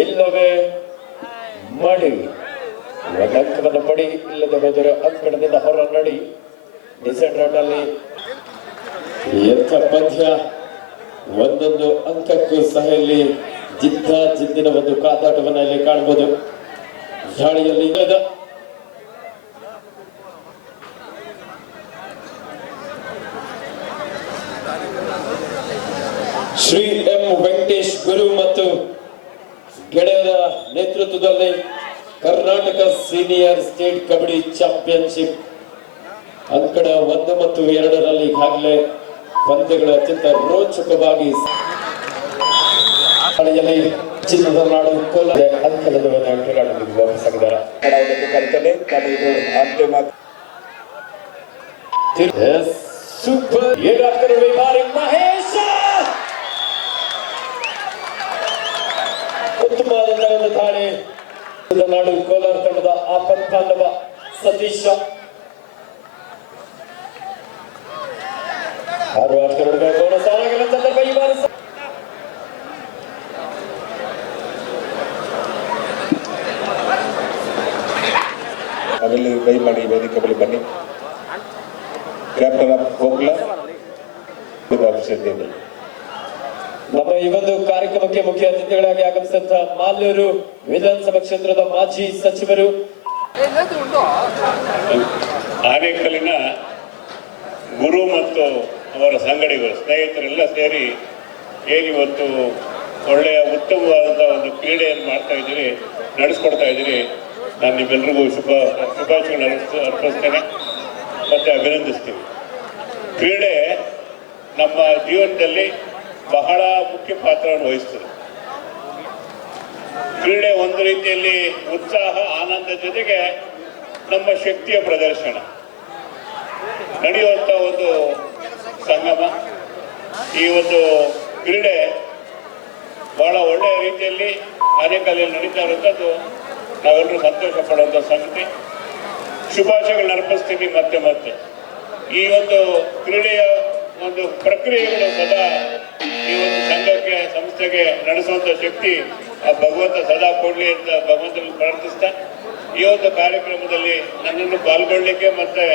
ಇಲ್ಲವೇ ಮಾಡಿ ಅಂಕವನ್ನು ಪಡಿ, ಇಲ್ಲದೆ ಹೋದರೆ ಅಂಕಣದಿಂದ ಹೊರ ನಡಿ. ಡಿಸೆಂಟ್ ರೌಂಡ್ ಅಲ್ಲಿ ಎಂಥ ಪಂದ್ಯ, ಒಂದೊಂದು ಅಂಕಕ್ಕೂ ಸಹ ಇಲ್ಲಿ ಜಿದ್ದಿನ ಒಂದು ಕಾದಾಟವನ್ನು ಇಲ್ಲಿ ಕಾಣಬಹುದು. ದಾಳಿಯಲ್ಲಿ ಶ್ರೀ ಎಂ ವೆಂಕಟೇಶ್ ಗುರು ಮತ್ತು ಗೆಳೆಯರ ನೇತೃತ್ವದಲ್ಲಿ Karnataka senior state kabaddi championship ಅಂಕಣ 1 ಮತ್ತು 2ರಲ್ಲಿ ಈಗಾಗಲೇ ಪಂದ್ಯಗಳು ಅತ್ಯಂತ ರೋಚಕವಾಗಿ ಚಿನ್ನದ ನಾಡು ಕೋಲಾರ ಅಂಕಣದ ಕ್ರೀಡಾಟಗಳಿಗೆ ವಾಪಸ್ಸಾಗಿದ್ದಾರೆ. ಸೂಪರ್ ಮಹೇಶ ಉತ್ತಮವಾದಂತಹ ಒಂದು ದಾಳಿ. ನಾಡು ಕೋಲಾರ ತಂಡದ ಆಪತ್ಪಾಂಡವ ಸತೀಶ 6 ಆಟಗಾರರಿಗೆ ಬೋನಸ್ ಆಗಿಲ್ಲ ಸಂದರ್ಭ. ಈ ಬಾರಿ ಅವೆಲ್ಲಿ ಕೈ ಮಾಡಿ ವೇದಿಕೆ ಬಳಿ ಬನ್ನಿ. ಕ್ಯಾಪ್ಟನ್ ಆಫ್ ಗೋಕುಲ ನಮ್ಮ ಈ ಒಂದು ಕಾರ್ಯಕ್ರಮಕ್ಕೆ ಮುಖ್ಯ ಅತಿಥಿಗಳಾಗಿ ಆಗಮಿಸಿದಂತಹ ಮಾಲೂರು ವಿಧಾನಸಭಾ ಕ್ಷೇತ್ರದ ಮಾಜಿ ಸಚಿವರು, ಆನೇಕಲ್ಲಿನ ಗುರು ಮತ್ತು ಅವರ ಸಂಗಡಿಗರು ಸ್ನೇಹಿತರೆಲ್ಲ ಸೇರಿ ಏನಿವತ್ತು ಒಳ್ಳೆಯ ಉತ್ತಮವಾದಂತಹ ಒಂದು ಕ್ರೀಡೆಯನ್ನು ಮಾಡ್ತಾ ಇದ್ದೀರಿ, ನಡೆಸ್ಕೊಡ್ತಾ ಇದ್ದೀರಿ. ನಾನು ನಿಮ್ಮೆಲ್ಲರಿಗೂ ಶುಭಾಶಯಗಳನ್ನು ಅರ್ಪಿಸ್ತೇನೆ ಮತ್ತು ಅಭಿನಂದಿಸ್ತೀವಿ. ಕ್ರೀಡೆ ನಮ್ಮ ಜೀವನದಲ್ಲಿ ಬಹಳ ಮುಖ್ಯ ಪಾತ್ರವನ್ನು ವಹಿಸ್ತದೆ. ಕ್ರೀಡೆ ಒಂದು ರೀತಿಯಲ್ಲಿ ಉತ್ಸಾಹ, ಆನಂದ ಜೊತೆಗೆ ನಮ್ಮ ಶಕ್ತಿಯ ಪ್ರದರ್ಶನ ನಡೆಯುವಂಥ ಒಂದು ಸಂಗಮ. ಈ ಒಂದು ಕ್ರೀಡೆ ಬಹಳ ಒಳ್ಳೆಯ ರೀತಿಯಲ್ಲಿ ಆನೇಕಲ್ಲಲ್ಲಿ ನಡೀತಾ ಇರುವಂಥದ್ದು ನಾವೆಲ್ಲರೂ ಸಂತೋಷ ಪಡುವಂಥ ಸಂಗತಿ. ಶುಭಾಶಯಗಳನ್ನ ಅರ್ಪಿಸ್ತೀವಿ. ಮತ್ತೆ ಈ ಒಂದು ಕ್ರೀಡೆಯ ಒಂದು ಪ್ರಕ್ರಿಯೆಗಳು ಸದಾ ಈ ಒಂದು ಸಂಘಕ್ಕೆ, ಸಂಸ್ಥೆಗೆ ನಡೆಸುವಂಥ ಶಕ್ತಿ ಆ ಭಗವಂತ ಸದಾ ಕೊಡಲಿ ಅಂತ ಭಗವಂತನಲ್ಲಿ ಪ್ರಾರ್ಥಿಸ್ತಾ, ಈ ಒಂದು ಕಾರ್ಯಕ್ರಮದಲ್ಲಿ ನನ್ನನ್ನು ಪಾಲ್ಗೊಳ್ಳಲಿಕ್ಕೆ ಮತ್ತೆ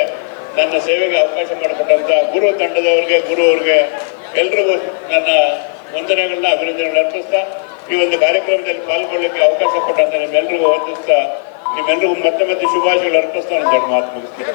ನನ್ನ ಸೇವೆಗೆ ಅವಕಾಶ ಮಾಡಿಕೊಟ್ಟಂಥ ಗುರು ತಂಡದವರಿಗೆ, ಗುರು ಅವ್ರಿಗೆ ಎಲ್ರಿಗೂ ನನ್ನ ವಂದನೆಗಳನ್ನ, ಅಭಿನಂದನೆಗಳನ್ನ ಅರ್ಪಿಸ್ತಾ, ಈ ಒಂದು ಕಾರ್ಯಕ್ರಮದಲ್ಲಿ ಪಾಲ್ಗೊಳ್ಳಲಿಕ್ಕೆ ಅವಕಾಶ ಕೊಟ್ಟಂತ ನಿಮ್ಮೆಲ್ಲರಿಗೂ ವಂದಿಸ್ತಾ, ನಿಮ್ಮೆಲ್ಲರಿಗೂ ಮತ್ತೆ ಶುಭಾಶಯಗಳು ಅರ್ಪಿಸ್ತಾ ಒಂದು ದೊಡ್ಡ ಮಾತು ಮುಗಿಸ್ತೀನಿ.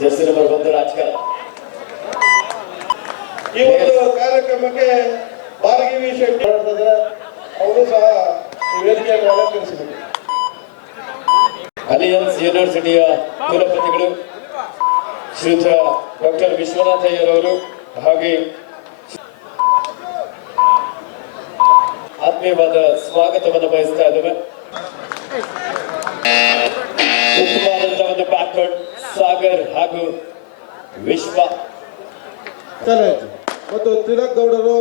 ಜರ್ಸಿ ನಂಬರ್ 1 ರಾಜಕಾರಣ ಈ ಒಂದು ಕಾರ್ಯಕ್ರಮಕ್ಕೆ ಭಾರ್ಗವಿ ಶೆಟ್ಟಿ ಅವರು ಸಹ ವೇದಿಕೆಯನ್ನು ಅಲಂಕರಿಸಬೇಕು. ಅಲಿಯನ್ಸ್ ಯೂನಿವರ್ಸಿಟಿಯ ಕುಲಪತಿಗಳು ಶ್ರೀಯುತ ಡಾಕ್ಟರ್ ವಿಶ್ವನಾಥಯ್ಯರವರು ಹಾಗೆ ಆತ್ಮೀಯವಾದ ಸ್ವಾಗತವನ್ನು ಬಯಸ್ತಾ ಇದ್ದೇವೆ. ಉತ್ತಮವಾದಂತಹ ಒಂದು ಬ್ಯಾಕ್ವರ್ಡ್ ಸಾಗರ್ ಹಾಗೂ ವಿಶ್ವ ಮತ್ತು ತಿಲಕ್ ಗೌಡರು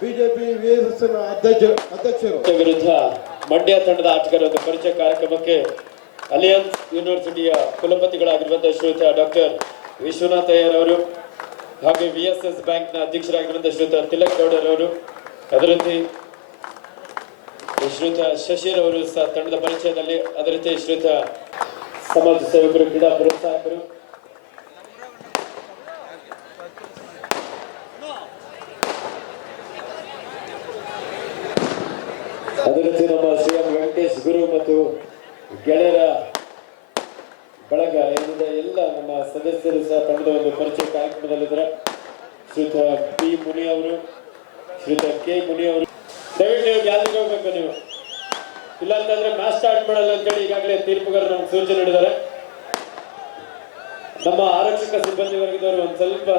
ಬಿಜೆಪಿ ವಿಎಸ್ಎಸ್ನ ಅಧ್ಯಕ್ಷರು ವಿರುದ್ಧ ಮಂಡ್ಯ ತಂಡದ ಆಟಗಾರರ ಪರಿಚಯ ಕಾರ್ಯಕ್ರಮಕ್ಕೆ ಅಲಿಯನ್ಸ್ ಯೂನಿವರ್ಸಿಟಿಯ ಕುಲಪತಿಗಳಾಗಿರುವಂತಹ ಶ್ರೀಯುತ ಡಾಕ್ಟರ್ ವಿಶ್ವನಾಥಯ್ಯರವರು ಹಾಗೆ ವಿಎಸ್ಎಸ್ ಬ್ಯಾಂಕ್ನ ಅಧ್ಯಕ್ಷರಾಗಿರುವಂತಹ ಶ್ರೀಯುತ ತಿಲಕ್ ಗೌಡರವರು, ಅದರಂತೆ ಶ್ರೀಯುತ ಶಶಿರ್ ಅವರು ಸಹ ತಂಡದ ಪರಿಚಯದಲ್ಲಿ, ಅದೇ ರೀತಿ ಶ್ರೀಯುತ ಸಮಾಜ ಸೇವಕರು, ಕ್ರೀಡಾ ಪ್ರೋತ್ಸಾಹಕರು, ಅದೇ ರೀತಿ ನಮ್ಮ ಶ್ರೀ ಎಂ ವೆಂಕಟೇಶ್ ಗುರು ಮತ್ತು ಗೆಳೆಯರ ಬಳಗ ಏನಿದೆ ಎಲ್ಲ ನಮ್ಮ ಸದಸ್ಯರು ಸಹ ತಂಡದ ಒಂದು ಪರಿಚಯ ಕಾರ್ಯಕ್ರಮದಲ್ಲಿದ್ದಾರೆ. ಶ್ರೀಯುತ ಪಿ ಮುನಿ ಅವರು, ಶ್ರೀಯುತ ಕೆ ಮುನಿ ಅವರು, ದಯವಿಟ್ಟು ನೀವು ಯಾರಿಗೆ ಹೋಗ್ಬೇಕು ನೀವು, ಇಲ್ಲ ಅಂತಂದ್ರೆ ಮ್ಯಾಚ್ ಸ್ಟಾರ್ಟ್ ಮಾಡಲ್ಲ ಅಂತೇಳಿ ಈಗಾಗಲೇ ತೀರ್ಪುಗಾರರು ನಮ್ಗೆ ಸೂಚನೆ ನೀಡಿದ್ದಾರೆ. ನಮ್ಮ ಆರಕ್ಷಕ ಸಿಬ್ಬಂದಿ ವರ್ಗದವರು ಒಂದು ಸ್ವಲ್ಪ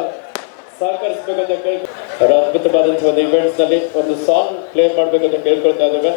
ಸಹಕರಿಸಬೇಕಂತ ಕೇಳ್ತಾರೆ. ಅದ್ಭುತವಾದಂತಹ ಒಂದು ಇವೆಂಟ್ಸ್ ನಲ್ಲಿ ಒಂದು ಸಾಂಗ್ ಪ್ಲೇ ಮಾಡ್ಬೇಕಂತ ಕೇಳ್ಕೊಳ್ತಾ ಇದ್ದೇವೆ.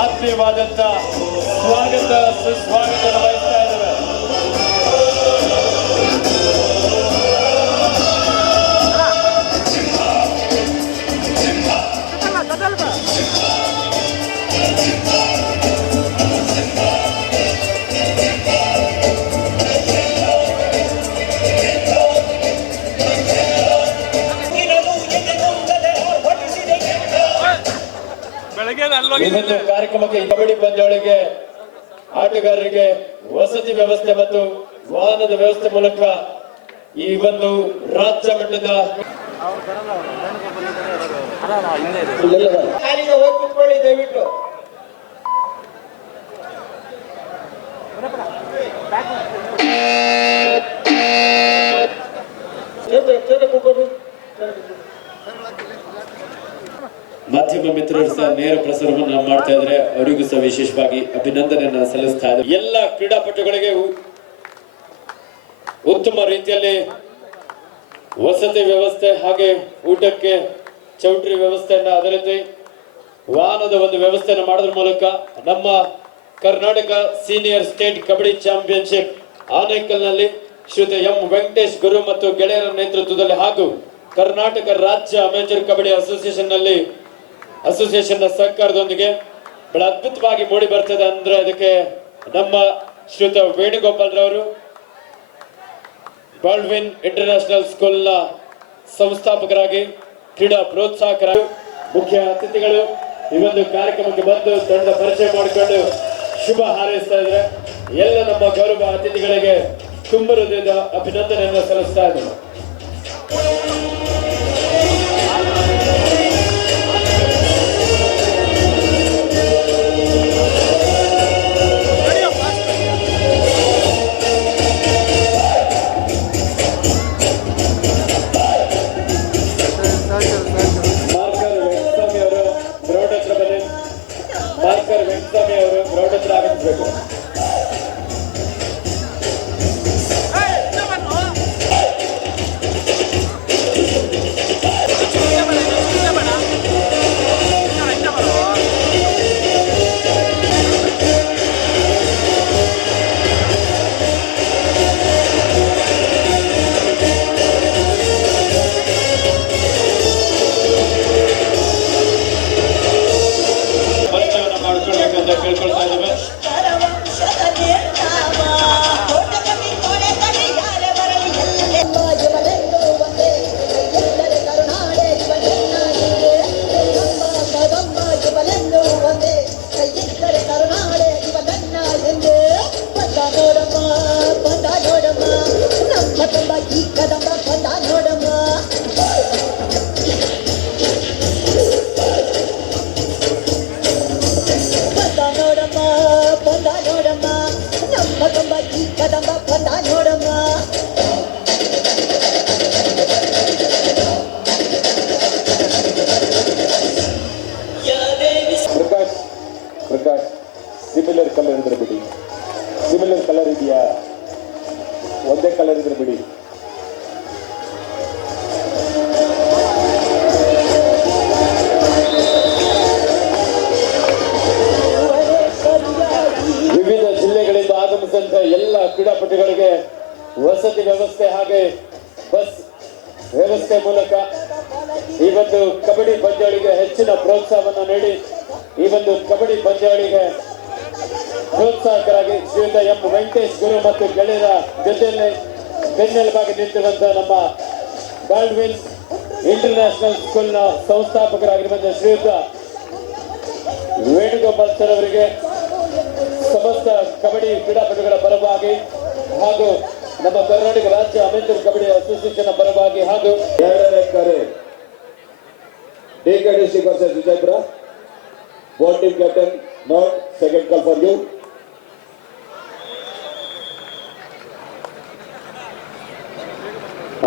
ಆತ್ಮೀಯವಾದಂತ ಸ್ವಾಗತ ಸುಸ್ವಾಗತ ಬಯಸ್ತಾ ಇದ್ದೇವೆ. ಇವತ್ತು ಕಾರ್ಯಕ್ರಮಕ್ಕೆ ಕಬಡ್ಡಿ ಪಂದ್ಯಾವಳಿಗೆ ಆಟಗಾರರಿಗೆ ವಸತಿ ವ್ಯವಸ್ಥೆ ಮತ್ತು ವಾಹನದ ವ್ಯವಸ್ಥೆ ಮೂಲಕ ಈ ಒಂದು ರಾಜ್ಯ ಮಟ್ಟದ ಕೂತ್ಕೊಳ್ಳಿ ದಯವಿಟ್ಟು. ಮಾಧ್ಯಮ ಮಿತ್ರರು ಸಹ ನೇರ ಪ್ರಸಾರವನ್ನು ಮಾಡ್ತಾ ಇದ್ದಾರೆ, ಅವರಿಗೂ ಸಹ ವಿಶೇಷವಾಗಿ ಅಭಿನಂದನೆಯನ್ನ ಸಲ್ಲಿಸ್ತಾ ಇದ್ದಾರೆ. ಎಲ್ಲ ಕ್ರೀಡಾಪಟುಗಳಿಗೆ ಉತ್ತಮ ರೀತಿಯಲ್ಲಿ ವಸತಿ ವ್ಯವಸ್ಥೆ ಹಾಗೆ ಊಟಕ್ಕೆ ಚೌಟ್ರಿ ವ್ಯವಸ್ಥೆಯನ್ನ, ಅದೇ ರೀತಿ ವಾಹನದ ಒಂದು ವ್ಯವಸ್ಥೆಯನ್ನು ಮಾಡೋದ್ರ ಮೂಲಕ ನಮ್ಮ Karnataka senior state kabaddi championship ಆನೇಕಲ್ನಲ್ಲಿ ಶ್ರೀಯುತ ಎಂ ವೆಂಕಟೇಶ್ ಗುರು ಮತ್ತು ಗೆಳೆಯರ ನೇತೃತ್ವದಲ್ಲಿ ಹಾಗೂ ಕರ್ನಾಟಕ ರಾಜ್ಯ ಅಮೇಚರ್ ಕಬಡ್ಡಿ ಅಸೋಸಿಯೇಷನ್ ನ ಸಹಕಾರದೊಂದಿಗೆ ಬಹಳ ಅದ್ಭುತವಾಗಿ ಮೂಡಿ ಬರ್ತದೆ. ಅಂದ್ರೆ ಅದಕ್ಕೆ ನಮ್ಮ ಶ್ರೀಯುತ ವೇಣುಗೋಪಾಲ್ ರವರು, ಬಾಲ್ಡ್ವಿನ್ ಇಂಟರ್ನ್ಯಾಷನಲ್ ಸ್ಕೂಲ್ ನ ಸಂಸ್ಥಾಪಕರಾಗಿ, ಕ್ರೀಡಾ ಪ್ರೋತ್ಸಾಹಕರಾಗಿ, ಮುಖ್ಯ ಅತಿಥಿಗಳು ಈ ಒಂದು ಕಾರ್ಯಕ್ರಮಕ್ಕೆ ಬಂದು ತಂಡದ ಪರಿಚಯ ಮಾಡಿಕೊಂಡು ಶುಭ ಹಾರೈಸ್ತಾ ಇದ್ದಾರೆ. ಎಲ್ಲ ನಮ್ಮ ಗೌರವ ಅತಿಥಿಗಳಿಗೆ ತುಂಬ ಹೃದಯದ ಅಭಿನಂದನೆಯನ್ನು ಸಲ್ಲಿಸ್ತಾ ಇದ್ದಾರೆ. ವೆಂಕಟಸ್ವಾಮಿ ಅವರು ಗ್ರೌಂಡ್ ಹತ್ರ ಆಗಮಿಸಬೇಕು. ಕಲರ್ ಇದ್ರೆ ಬಿಡಿ, ಸಿಮಿಲರ್ ಕಲರ್ ಇದೆಯಾ, ಒಂದೇ ಕಲರ್ ಇದ್ರೆ ಬಿಡಿ. ವಿವಿಧ ಜಿಲ್ಲೆಗಳಿಂದ ಆಗಮಿಸಿದಂತ ಎಲ್ಲ ಕ್ರೀಡಾಪಟುಗಳಿಗೆ ವಸತಿ ವ್ಯವಸ್ಥೆ ಹಾಗೆ ಬಸ್ ವ್ಯವಸ್ಥೆ ಮೂಲಕ ಈ ಒಂದು ಕಬಡ್ಡಿ ಪಂದ್ಯಾವಳಿಗೆ ಹೆಚ್ಚಿನ ಪ್ರೋತ್ಸಾಹವನ್ನು ನೀಡಿ ಈ ಒಂದು ಕಬಡ್ಡಿ ಪಂದ್ಯಾವಳಿಗೆ ಪ್ರೋತ್ಸಾಹಕರಾಗಿ ಶ್ರೀಯುತ ಎಂ ವೆಂಕಟೇಶ್ ಗುರು ಮತ್ತು ಗೆಳೆಯರ ಜೊತೆಯಲ್ಲಿ ಬೆನ್ನೆಲುಬಾಗಿ ನಿಂತಿರುವಂತಹ ನಮ್ಮ ಬಾಲ್ಡ್ವಿನ್ ಇಂಟರ್ನ್ಯಾಷನಲ್ ಸ್ಕೂಲ್ನ ಸಂಸ್ಥಾಪಕರಾಗಿರುವಂತಹ ಶ್ರೀಯುತ ವೇಣುಗೋಪಾಲ್ ಸರ್ ಅವರಿಗೆ ಸಮಸ್ತ ಕಬಡ್ಡಿ ಕ್ರೀಡಾಪಟುಗಳ ಪರವಾಗಿ ಹಾಗೂ ನಮ್ಮ ಕರ್ನಾಟಕ ರಾಜ್ಯ ಅಮೆಚೂರ್ ಕಬಡ್ಡಿ ಅಸೋಸಿಯೇಷನ್ ಪರವಾಗಿ ಹಾಗೂ ಎರಡನೇ ಕರೆ DKDC versus Vijayapura. Board team captain not second call for you.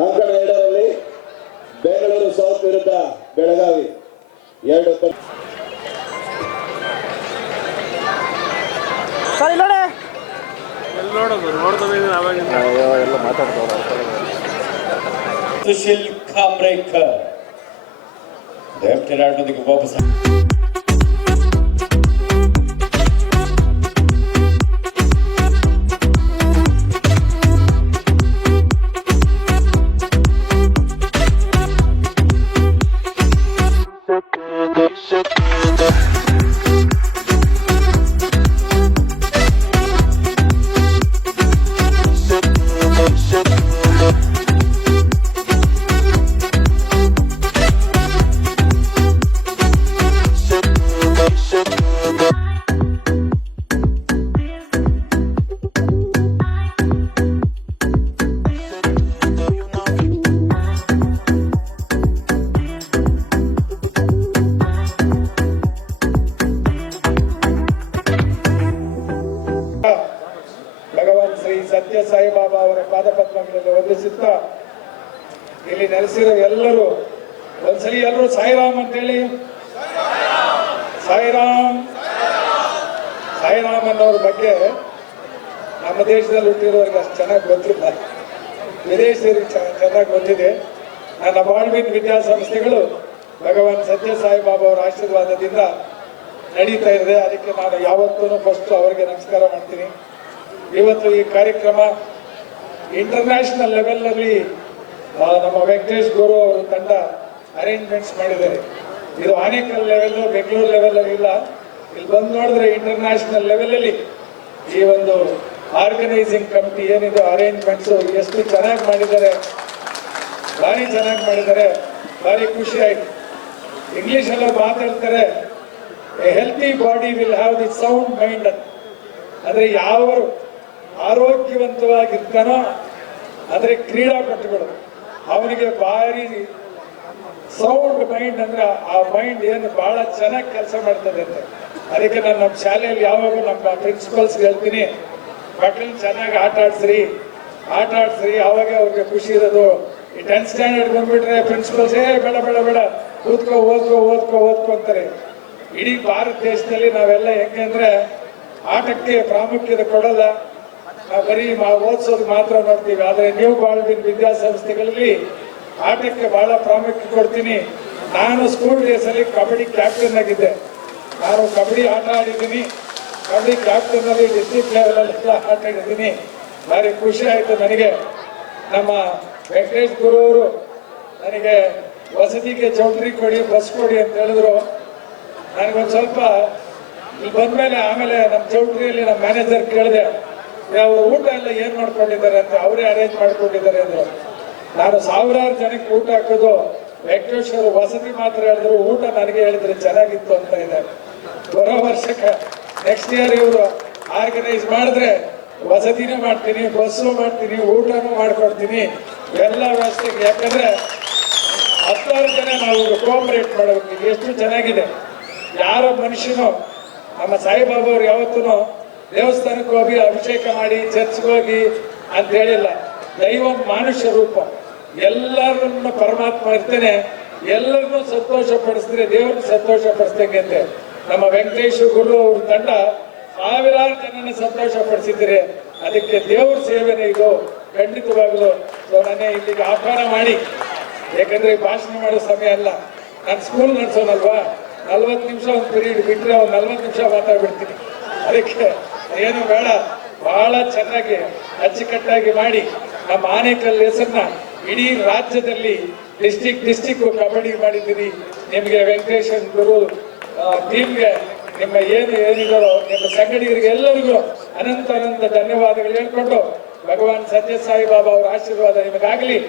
ಅಂಕಣ 2ರಲ್ಲಿ ಬೆಂಗಳೂರು ಸೌತ್ ವಿರುದ್ಧ ಬೆಳಗಾವಿ 2. ಸುಶೀಲ್ ಖಾಮ್ರೇಕರ್ ದಯವಿಟ್ಟು ಆಟದೊಂದಿಗೆ ವಾಪಸ್. ಭಗವಾನ್ ಶ್ರೀ ಸತ್ಯ ಸಾಯಿಬಾಬಾ ಅವರ ಪಾದಪದ್ಮಗಳಲ್ಲಿ ವಂದಿಸುತ್ತಾ ಇಲ್ಲಿ ನೆಲೆಸಿರೋ ಎಲ್ಲರೂ ಒಂದ್ಸಲಿ ಎಲ್ಲರೂ ಸಾಯಿರಾಮ್ ಅಂತೇಳಿ. ಸಾಯಿರಾಮ್ ಸಾಯಿರಾಮ್ ಅನ್ನೋರ ಬಗ್ಗೆ ನಮ್ಮ ದೇಶದಲ್ಲಿ ಹುಟ್ಟಿರೋರಿಗೆ ಅಷ್ಟು ಚೆನ್ನಾಗಿ ಗೊತ್ತಿಲ್ಲ, ವಿದೇಶಿಯರಿಗೆ ಚೆನ್ನಾಗಿ ಗೊತ್ತಿದೆ. ನನ್ನ ಬಾಳ್ವಿನ್ ವಿದ್ಯಾಸಂಸ್ಥೆಗಳು ಭಗವಾನ್ ಸತ್ಯ ಸಾಯಿಬಾಬಾ ಅವರ ಆಶೀರ್ವಾದದಿಂದ ನಡೀತಾ ಇದೆ. ಅದಕ್ಕೆ ನಾನು ಯಾವತ್ತೂ ಫಸ್ಟ್ ಅವರಿಗೆ ನಮಸ್ಕಾರ ಮಾಡ್ತೀನಿ. ಇವತ್ತು ಈ ಕಾರ್ಯಕ್ರಮ ಇಂಟರ್ನ್ಯಾಷನಲ್ ಲೆವೆಲ್ನಲ್ಲಿ ನಮ್ಮ ವೆಂಕಟೇಶ್ ಗುರು ಅವರ ತಂಡ ಅರೇಂಜ್ಮೆಂಟ್ಸ್ ಮಾಡಿದ್ದಾರೆ. ಇದು ಆನೇಕಲ್ ಲೆವೆಲ್, ಬೆಂಗಳೂರು ಲೆವೆಲ್ ಇಲ್ಲ. ಇಲ್ಲಿ ಬಂದು ನೋಡಿದ್ರೆ ಇಂಟರ್ನ್ಯಾಷನಲ್ ಲೆವೆಲಲ್ಲಿ ಈ ಒಂದು ಆರ್ಗನೈಸಿಂಗ್ ಕಮಿಟಿ ಏನಿದೆ ಅರೇಂಜ್ಮೆಂಟ್ಸು ಎಷ್ಟು ಚೆನ್ನಾಗಿ ಮಾಡಿದ್ದಾರೆ, ಭಾರಿ ಚೆನ್ನಾಗಿ ಮಾಡಿದ್ದಾರೆ. ಭಾರಿ ಖುಷಿ ಆಯ್ತು. ಇಂಗ್ಲಿಷಲ್ಲಿ ಮಾತಾಡ್ತಾರೆ, A healthy body will have the sound mind ಅಂತ. ಅಂದರೆ ಯಾವ ಆರೋಗ್ಯವಂತವಾಗಿರ್ತಾನೋ ಅಂದರೆ ಕ್ರೀಡಾಪಟುಗಳು ಅವನಿಗೆ ಭಾರಿ ಸೌಂಡ್ ಮೈಂಡ್, ಅಂದ್ರೆ ಆ ಮೈಂಡ್ ಏನು ಬಹಳ ಚೆನ್ನಾಗಿ ಕೆಲಸ ಮಾಡ್ತದೆ ಅಂತ. ಅದಕ್ಕೆ ನಾನು ನಮ್ಮ ಶಾಲೆಯಲ್ಲಿ ಯಾವಾಗ ನಮ್ಮ ಪ್ರಿನ್ಸಿಪಲ್ಸ್ ಹೇಳ್ತೀನಿ, ಮಕ್ಕಳನ್ನ ಚೆನ್ನಾಗಿ ಆಟ ಆಡಿಸ್ರಿ, ಆವಾಗ ಅವ್ರಿಗೆ ಖುಷಿ ಇರೋದು. ಈ 10th ಸ್ಟ್ಯಾಂಡರ್ಡ್ ಬಂದ್ಬಿಟ್ರೆ ಪ್ರಿನ್ಸಿಪಲ್ಸ್ ಬೇಡ ಬೇಡ ಬೇಡ ಓದ್ಕೋ ಅಂತಾರೆ. ಇಡೀ ಭಾರತ ದೇಶದಲ್ಲಿ ನಾವೆಲ್ಲ ಹೆಂಗಂದ್ರೆ ಆಟಕ್ಕೆ ಪ್ರಾಮುಖ್ಯತೆ ಕೊಡಲ್ಲ, ನಾವು ಬರೀ ಓದಿಸೋದು ಮಾತ್ರ ನೋಡ್ತೀವಿ. ಆದರೆ ನ್ಯೂ ಬಾಲ್ಡ್ವಿನ್ ವಿದ್ಯಾಸಂಸ್ಥೆಗಳಲ್ಲಿ ಆಟಕ್ಕೆ ಬಹಳ ಪ್ರಾಮುಖ್ಯತೆ ಕೊಡ್ತೀನಿ. ನಾನು ಸ್ಕೂಲ್ ಡೇಸಲ್ಲಿ ಕಬಡ್ಡಿ ಕ್ಯಾಪ್ಟನ್ ಆಗಿದ್ದೆ. ನಾನು ಕಬಡ್ಡಿ ಆಟ ಆಡಿದ್ದೀನಿ. ಕಬಡ್ಡಿ ಕ್ಯಾಪ್ಟನ್ ಅಲ್ಲಿ ಡಿಸ್ಟ್ರಿಕ್ಟ್ ಲೆವೆಲಲ್ಲೆಲ್ಲ ಆಟ ಆಡಿದ್ದೀನಿ. ಭಾರಿ ಖುಷಿ ಆಯಿತು ನನಗೆ. ನಮ್ಮ ವೆಂಕಟೇಶ್ ಗುರು ಅವರು ನನಗೆ ವಸತಿಗೆ ಚೌಟ್ರಿ ಕೊಡಿ, ಬಸ್ ಕೊಡಿ ಅಂತ ಹೇಳಿದ್ರು. ನನಗೊಂದು ಸ್ವಲ್ಪ ಇಲ್ಲಿ ಬಂದ್ಮೇಲೆ ಆಮೇಲೆ ನಮ್ಮ ಚೌಟ್ರಿಯಲ್ಲಿ ನಮ್ಮ ಮ್ಯಾನೇಜರ್ ಕೇಳಿದೆ, ಅವರು ಊಟ ಎಲ್ಲ ಏನು ಮಾಡ್ಕೊಂಡಿದ್ದಾರೆ ಅಂತ. ಅವರೇ ಅರೇಂಜ್ ಮಾಡ್ಕೊಂಡಿದ್ದಾರೆ ಅಂದರು. ನಾನು ಸಾವಿರಾರು ಜನಕ್ಕೆ ಊಟ ಹಾಕೋದು, ವೆಂಕಟೇಶ್ ಅವರು ವಸತಿ ಮಾತ್ರ ಹೇಳಿದ್ರು, ಊಟ ನನಗೆ ಹೇಳಿದ್ರೆ ಚೆನ್ನಾಗಿತ್ತು ಅಂತ ಇದೆ. ಬರೋ ವರ್ಷಕ್ಕೆ ನೆಕ್ಸ್ಟ್ ಇಯರ್ ಇವರು ಆರ್ಗನೈಸ್ ಮಾಡಿದ್ರೆ ವಸತಿನೂ ಮಾಡ್ತೀನಿ, ಬಸ್ಸು ಮಾಡ್ತೀನಿ, ಊಟನೂ ಮಾಡ್ಕೊಡ್ತೀನಿ, ಎಲ್ಲ ವ್ಯವಸ್ಥೆಗೆ. ಯಾಕಂದ್ರೆ 16 ಜನ ನಾವು ಕೋಆಪರೇಟ್ ಮಾಡಬೇಕು. ಎಷ್ಟು ಚೆನ್ನಾಗಿದೆ. ಯಾರ ಮನುಷ್ಯನು ನಮ್ಮ ಸಾಯಿಬಾಬಾ ಅವ್ರು ಯಾವತ್ತೂ ದೇವಸ್ಥಾನಕ್ಕೆ ಹೋಗಿ ಅಭಿಷೇಕ ಮಾಡಿ ಚರ್ಚ್ಗೆ ಹೋಗಿ ಅಂತ ಹೇಳಿಲ್ಲ. ದೈವ ಮಾನುಷ್ಯ ರೂಪ, ಎಲ್ಲರನ್ನ ಪರಮಾತ್ಮ ಇರ್ತೇನೆ, ಎಲ್ಲರನ್ನೂ ಸಂತೋಷ ಪಡಿಸಿದ್ರೆ ದೇವರನ್ನು ಸಂತೋಷ ಪಡಿಸ್ದಂಗೆ. ನಮ್ಮ ವೆಂಕಟೇಶ್ ಗುರು ಅವ್ರ ತಂಡ ಸಾವಿರಾರು ಜನನ ಸಂತೋಷ ಪಡಿಸಿದ್ದೀರಿ. ಅದಕ್ಕೆ ದೇವ್ರ ಸೇವೆನೇ ಇದು ಖಂಡಿತವಾಗಲು. ಸೊ ನಾನೇ ಇಲ್ಲಿಗೆ ಆಹ್ವಾನ ಮಾಡಿ, ಯಾಕಂದ್ರೆ ಭಾಷಣ ಮಾಡೋ ಸಮಯ ಅಲ್ಲ. ನಾನು ಸ್ಕೂಲ್ ನಡೆಸೋನಲ್ವಾ, 40 ನಿಮಿಷ ಒಂದು ಪೀರಿಯಡ್ ಬಿಟ್ಟರೆ ಒಂದು 40 ನಿಮಿಷ ಮಾತಾಡ್ಬಿಡ್ತೀನಿ. ಅದಕ್ಕೆ ಏನು ಬೇಡ, ಬಹಳ ಚೆನ್ನಾಗಿ ಅಚ್ಚುಕಟ್ಟಾಗಿ ಮಾಡಿ ನಮ್ಮ ಆನೇಕಲ್ ಹೆಸರನ್ನ ಇಡೀ ರಾಜ್ಯದಲ್ಲಿ ಡಿಸ್ಟಿಕ್ ಕಬಡ್ಡಿ ಮಾಡಿದ್ದೀರಿ. ನಿಮಗೆ ವೆಂಕಟೇಶನ್ ಗುರು ಟೀಮ್ಗೆ, ನಿಮ್ಮ ಏನಿದಾರೋ ನಿಮ್ಮ ಸಂಗಡಿಗರಿಗೆ ಎಲ್ಲರಿಗೂ ಅನಂತ ಧನ್ಯವಾದಗಳು ಹೇಳ್ಕೊಂಡು, ಭಗವಾನ್ ಸತ್ಯ ಸಾಯಿ ಬಾಬಾ ಅವರ ಆಶೀರ್ವಾದ ನಿಮಗಾಗಲಿ.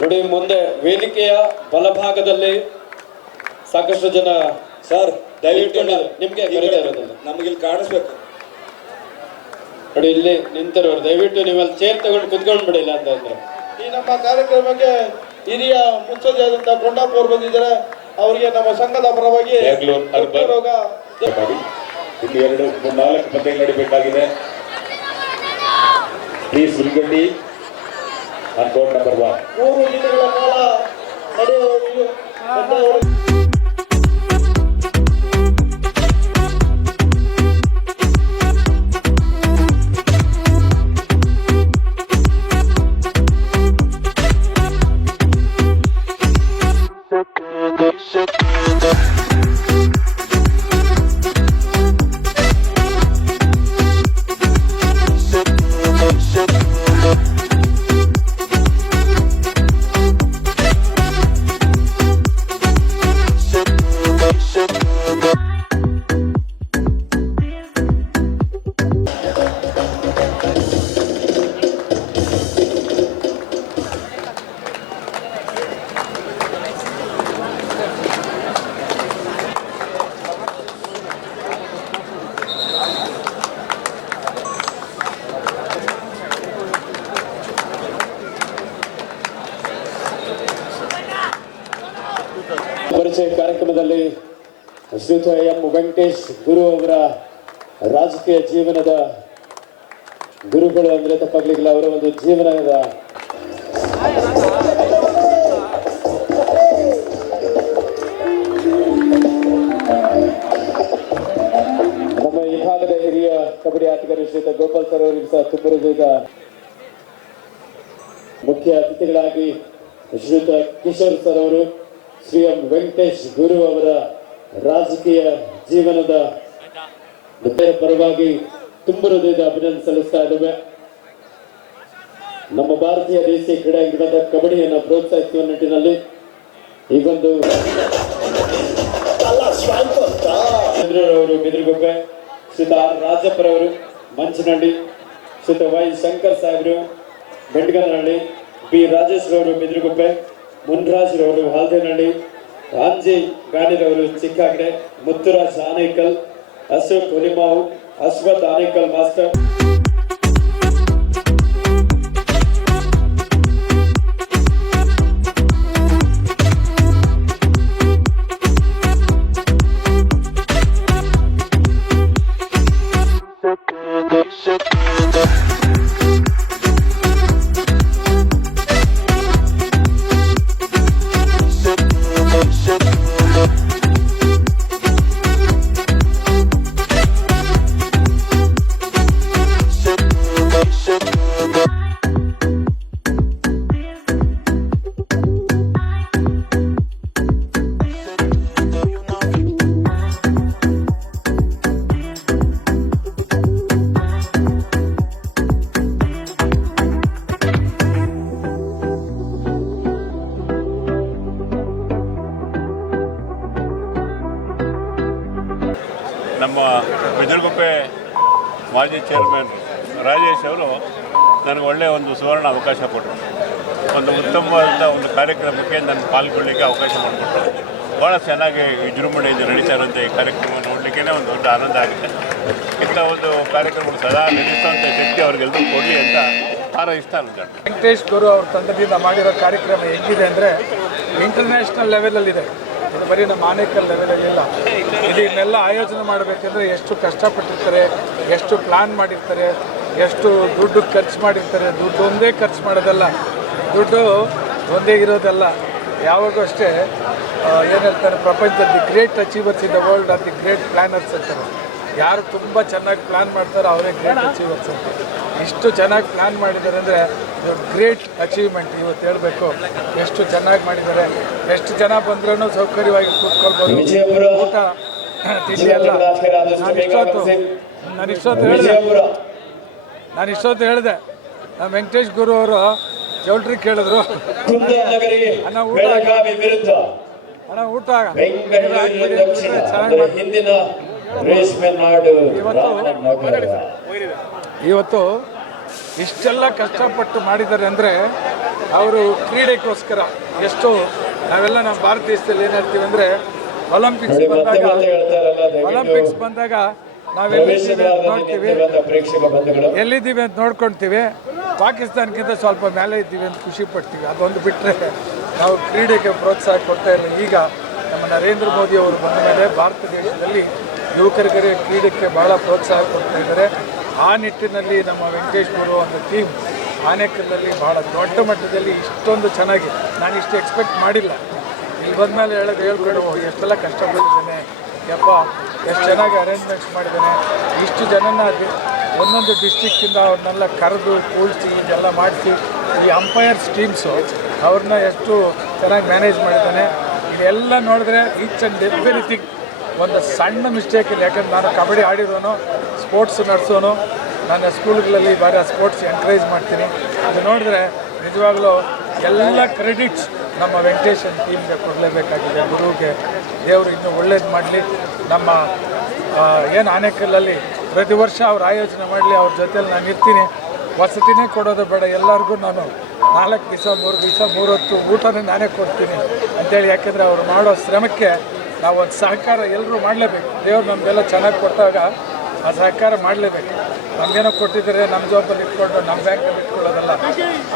ನೋಡಿ, ಮುಂದೆ ವೇದಿಕೆಯ ಬಲಭಾಗದಲ್ಲಿ ಸಾಕಷ್ಟು ಜನ ಸರ್ ದಯವಿಟ್ಟು ನಿಮ್ಗೆ ಕರೀತಾ ಇರೋದಿಲ್ಲ. ನಮಗೆ ಇಲ್ಲಿ ಕಾಣಿಸ್ಬೇಕು. ನೋಡಿ, ಇಲ್ಲಿ ನಿಂತಿರೋರು ದಯವಿಟ್ಟು ನೀವು ಅಲ್ಲಿ ಚೇರ್ ತಗೊಂಡು ಕುತ್ಕೊಂಡು ಬಿಡಿಲ್ಲ ಅಂತಂದ್ರೆ. ಈ ನಮ್ಮ ಕಾರ್ಯಕ್ರಮಕ್ಕೆ ಹಿರಿಯ ಮುತ್ಸದ್ದಿಯಾದಂತಹ ಕೊಂಡಪ್ಪ ಅವರು ಬಂದಿದ್ದಾರೆ. ಅವರಿಗೆ ನಮ್ಮ ಸಂಘದ ಪರವಾಗಿ ಇಲ್ಲಿ 4 ಪಂದ್ಯಗಳು ನಡೀಬೇಕಾಗಿದೆ. ಪ್ಲೀಸ್ ಉಲ್ಗಡ್ಡಿ ಆನ್ ಬೋರ್ಡ್ ನಂಬರ್ 1. 3 ದಿನಗಳ ಕಾಲ ನಡೆಯುವ ಪರಿಚಯ ಕಾರ್ಯಕ್ರಮದಲ್ಲಿ ಶ್ರೀಯುತ ಎಂ ವೆಂಕಟೇಶ್ ಗುರು ಅವರ ರಾಜಕೀಯ ಜೀವನದ ಗುರುಗಳು ಅಂದ್ರೆ ತಪ್ಪಾಗ್ಲಿಕ್ಕಿಲ್ಲ. ಅವರ ಒಂದು ಜೀವನದ ನಮ್ಮ ಈ ಭಾಗದ ಹಿರಿಯ ಕಬಡ್ಡಿ ಆಟಗಾರರು ಶ್ರೀಯುತ ಗೋಪಾಲ್ ಸರ್ ಅವರಿಗೆ ಸಹ ತುಂಬ ಮುಖ್ಯ ಅತಿಥಿಗಳಾಗಿ ಶ್ರೀಯುತ ಕಿಶೋರ್ ಸರ್ ಅವರು ಶ್ರೀ ಎಂ ವೆಂಕಟೇಶ್ ಗುರು ಅವರ ರಾಜಕೀಯ ಜೀವನದ ಪರವಾಗಿ ತುಂಬ ಹೃದಯದ ಅಭಿನಂದನೆ ಸಲ್ಲಿಸ್ತಾ ಇದ್ದೇವೆ. ನಮ್ಮ ಭಾರತೀಯ ದೇಶೀಯ ಕ್ರೀಡಾಂಗಣದ ಕಬಡ್ಡಿಯನ್ನು ಪ್ರೋತ್ಸಾಹಿಸುವ ನಿಟ್ಟಿನಲ್ಲಿ ಈಗೊಂದು ಚಂದ್ರರವರು ಬಿದಿರುಗುಪ್ಪೆ, ಶ್ರೀಯುತ ಆರ್ ರಾಜಪ್ಪರವರು ಮಂಚನಹಳ್ಳಿ, ಶ್ರೀಯುತ ವೈ ಶಂಕರ್ ಸಾಹೇಬರು ಬೆಂಡ್ಗನಹಳ್ಳಿ, ಬಿ ರಾಜೇಶ್ ರವರು ಬಿದಿರುಗುಪ್ಪೆ, ಮುನ್ರಾಜ್ ರವರು ಹಾಲ್ದೇನಹಳ್ಳಿ, ಆಂಜಿ ಗಾಣಿರವರು ಚಿಕ್ಕಾಗಡೆ, ಮುತ್ತುರಾಜ್ ಆನೇಕಲ್, ಅಶೋಕ್ ಹುಲಿಮಾವು, ಅಶ್ವಥ್ ಆನೇಕಲ್ ಮಾಸ್ಟರ್. ನಮ್ಮ ಬಿದರಗುಪ್ಪೆ ಮಾಜಿ ಚೇರ್ಮನ್ ರಾಜೇಶ್ ಅವರು ನನಗೆ ಒಳ್ಳೆಯ ಒಂದು ಸುವರ್ಣ ಅವಕಾಶ ಕೊಟ್ಟರು. ಒಂದು ಉತ್ತಮವಾದಂಥ ಒಂದು ಕಾರ್ಯಕ್ರಮಕ್ಕೆ ನಾನು ಪಾಲ್ಗೊಳ್ಳಲಿಕ್ಕೆ ಅವಕಾಶ ಮಾಡಿಕೊಟ್ಟರು. ಭಾಳ ಚೆನ್ನಾಗಿ ವಿಜೃಂಭಣೆಯಿಂದ ನಡೀತಾ ಇರುವಂಥ ಈ ಕಾರ್ಯಕ್ರಮ ನೋಡಲಿಕ್ಕೆ ಒಂದು ದೊಡ್ಡ ಆನಂದ ಆಗುತ್ತೆ. ಇಂಥ ಒಂದು ಕಾರ್ಯಕ್ರಮಗಳು ಸದಾ ನಡೆಸುವಂಥ ಶಕ್ತಿ ಅವ್ರಿಗೆಲ್ಲರೂ ಕೊಡಲಿ ಅಂತ ಹಾರೈಸ್ತಾ ಇದ್ದಾರೆ. ವೆಂಕಟೇಶ್ ಗುರು ಅವ್ರ ತಂಡದಿಂದ ಮಾಡಿರೋ ಕಾರ್ಯಕ್ರಮ ಹೆಂಗಿದೆ ಅಂದರೆ ಇಂಟರ್ನ್ಯಾಷನಲ್ ಲೆವೆಲಲ್ಲಿದೆ. ಇದು ಬರೀ ನಮ್ಮ ಆನೇಕಲ್ ಲೆವೆಲಲ್ಲಿಲ್ಲ. ಇದನ್ನೆಲ್ಲ ಆಯೋಜನೆ ಮಾಡಬೇಕಂದ್ರೆ ಎಷ್ಟು ಕಷ್ಟಪಟ್ಟಿರ್ತಾರೆ, ಎಷ್ಟು ಪ್ಲ್ಯಾನ್ ಮಾಡಿರ್ತಾರೆ, ಎಷ್ಟು ದುಡ್ಡು ಖರ್ಚು ಮಾಡಿರ್ತಾರೆ. ದುಡ್ಡು ಒಂದೇ ಖರ್ಚು ಮಾಡೋದಲ್ಲ, ದುಡ್ಡು ಒಂದೇ ಇರೋದಲ್ಲ. ಯಾವಾಗೂ ಅಷ್ಟೇ ಏನು ಹೇಳ್ತಾರೆ, ಪ್ರಪಂಚದ the great achievers in the world are the great planners ಅಂತಾರೆ. ಯಾರು ತುಂಬ ಚೆನ್ನಾಗಿ ಪ್ಲ್ಯಾನ್ ಮಾಡ್ತಾರೋ ಅವರೇ ಗ್ರೇಟ್ ಅಚೀವರ್ಸ್ ಅಂತ. ಇಷ್ಟು ಚೆನ್ನಾಗಿ ಪ್ಲ್ಯಾನ್ ಮಾಡಿದ್ದಾರೆ ಅಂದರೆ ಇದು ಗ್ರೇಟ್ ಅಚೀವ್ಮೆಂಟ್. ಇವತ್ತು ಹೇಳಬೇಕು ಎಷ್ಟು ಚೆನ್ನಾಗಿ ಮಾಡಿದ್ದಾರೆ. ಎಷ್ಟು ಜನ ಬಂದ್ರೂ ಸೌಕರ್ಯವಾಗಿ ಕೂತ್ಕೊಳ್ಬೋದು. ಊಟ ತಿಂಡಿ ಎಲ್ಲ ನಾನು ಇಷ್ಟೊತ್ತು ಹೇಳಿದೆ ನಮ್ಮ ವೆಂಕಟೇಶ್ ಗುರು ಅವರು ಚೌಲ್ಟ್ರಿ ಕೇಳಿದ್ರು, ಅಣ್ಣ ಊಟ ಇವತ್ತು ಇಷ್ಟೆಲ್ಲ ಕಷ್ಟಪಟ್ಟು ಮಾಡಿದ್ದಾರೆ ಅಂದರೆ ಅವರು ಕ್ರೀಡೆಗೋಸ್ಕರ ಎಷ್ಟು ನಾವೆಲ್ಲ ನಮ್ಮ ಭಾರತ ದೇಶದಲ್ಲಿ ಏನು ಹೇಳ್ತೀವಿ ಅಂದರೆ ಒಲಿಂಪಿಕ್ಸ್ ಬಂದಾಗ ನಾವೆಲ್ಲಿದ್ದೀವಿ ಅಂತ ನೋಡ್ತೀವಿ, ಎಲ್ಲಿದ್ದೀವಿ ಅಂತ ನೋಡ್ಕೊಳ್ತೀವಿ. ಪಾಕಿಸ್ತಾನಕ್ಕಿಂತ ಸ್ವಲ್ಪ ಮೇಲೆ ಇದ್ದೀವಿ ಅಂತ ಖುಷಿ ಪಡ್ತೀವಿ. ಅದೊಂದು ಬಿಟ್ಟರೆ ನಾವು ಕ್ರೀಡೆಗೆ ಪ್ರೋತ್ಸಾಹ ಕೊಡ್ತಾ ಇಲ್ಲ. ಈಗ ನಮ್ಮ ನರೇಂದ್ರ ಮೋದಿ ಅವರು ಬಂದ ಮೇಲೆ ಭಾರತ ದೇಶದಲ್ಲಿ ಯುವಕರಿಗೆ ಕ್ರೀಡೆಗೆ ಭಾಳ ಪ್ರೋತ್ಸಾಹ ಕೊಡ್ತಾ ಇದ್ದಾರೆ. ಆ ನಿಟ್ಟಿನಲ್ಲಿ ನಮ್ಮ ವೆಂಕಟೇಶ್ ಗುರು ಒಂದು ಟೀಮ್ ಆನೇಕಲ್ನಲ್ಲಿ ಭಾಳ ದೊಡ್ಡ ಮಟ್ಟದಲ್ಲಿ ಇಷ್ಟೊಂದು ಚೆನ್ನಾಗಿ ನಾನು ಇಷ್ಟು ಎಕ್ಸ್ಪೆಕ್ಟ್ ಮಾಡಿಲ್ಲ. ಇಲ್ಲಿ ಬಂದಮೇಲೆ ಹೇಳ್ಬೇಡ ಎಷ್ಟೆಲ್ಲ ಕಷ್ಟಪಟ್ಟಿದ್ದೇನೆ ಯಪ್ಪ, ಎಷ್ಟು ಚೆನ್ನಾಗಿ ಅರೇಂಜ್ಮೆಂಟ್ಸ್ ಮಾಡಿದ್ದಾನೆ. ಇಷ್ಟು ಜನನ ಒಂದೊಂದು ಡಿಸ್ಟಿಕ್ಕಿಂದ ಅವ್ರನ್ನೆಲ್ಲ ಕರೆದು ಕೂಡಿಸಿ ಇದೆಲ್ಲ ಮಾಡಿಸಿ ಈ ಅಂಪೈರ್ಸ್ ಟೀಮ್ಸು ಅವ್ರನ್ನ ಎಷ್ಟು ಚೆನ್ನಾಗಿ ಮ್ಯಾನೇಜ್ ಮಾಡಿದ್ದಾನೆ. ಇದೆಲ್ಲ ನೋಡಿದ್ರೆ ಈಚ್ ಆ್ಯಂಡ್ ಎವ್ರಿಥಿಂಗ್ ಒಂದು ಸಣ್ಣ ಮಿಸ್ಟೇಕ್ ಇಲ್ಲ. ಯಾಕಂದ್ರೆ ನಾನು ಕಬಡ್ಡಿ ಆಡಿರೋನು, ಸ್ಪೋರ್ಟ್ಸ್ ನಡೆಸೋನು, ನನ್ನ ಸ್ಕೂಲ್ಗಳಲ್ಲಿ ಬಾರಿ ಸ್ಪೋರ್ಟ್ಸ್ ಎನ್ಕರೇಜ್ ಮಾಡ್ತೀನಿ. ಅದು ನೋಡಿದ್ರೆ ನಿಜವಾಗ್ಲೂ ಎಲ್ಲ ಕ್ರೆಡಿಟ್ಸ್ ನಮ್ಮ ವೆಂಕಟೇಶನ್ ಟೀಮ್ಗೆ ಕೊಡಲೇಬೇಕಾಗಿದೆ. ಗುರುಗೆ ದೇವರು ಇನ್ನೂ ಒಳ್ಳೇದು ಮಾಡಲಿ. ನಮ್ಮ ಏನು ಆನೇಕಲ್ಲಲ್ಲಿ ಪ್ರತಿ ವರ್ಷ ಅವ್ರು ಆಯೋಜನೆ ಮಾಡಲಿ, ಅವ್ರ ಜೊತೆಯಲ್ಲಿ ನಾನು ಇರ್ತೀನಿ. ವಸತಿನೇ ಕೊಡೋದು ಬೇಡ, ಎಲ್ಲರಿಗೂ ನಾನು 4 ದಿವಸ 3 ದಿವಸ 3 ಹೊತ್ತು ಊಟನೇ ನಾನೇ ಕೊಡ್ತೀನಿ ಅಂತೇಳಿ. ಯಾಕೆಂದರೆ ಅವ್ರು ಮಾಡೋ ಶ್ರಮಕ್ಕೆ ನಾವು ಒಂದು ಸಹಕಾರ ಎಲ್ಲರೂ ಮಾಡಲೇಬೇಕು. ದೇವ್ರು ನಮಗೆಲ್ಲ ಚೆನ್ನಾಗಿ ಕೊಟ್ಟಾಗ ಆ ಸಹಕಾರ ಮಾಡಲೇಬೇಕು. ನಮಗೇನೋ ಕೊಟ್ಟಿದ್ದಾರೆ, ನಮ್ಮ ಜಾಬಲ್ಲಿ ಇಟ್ಕೊಂಡು ನಮ್ಮ ಬ್ಯಾಂಕಲ್ಲಿ ಇಟ್ಕೊಳ್ಳೋದಲ್ಲ.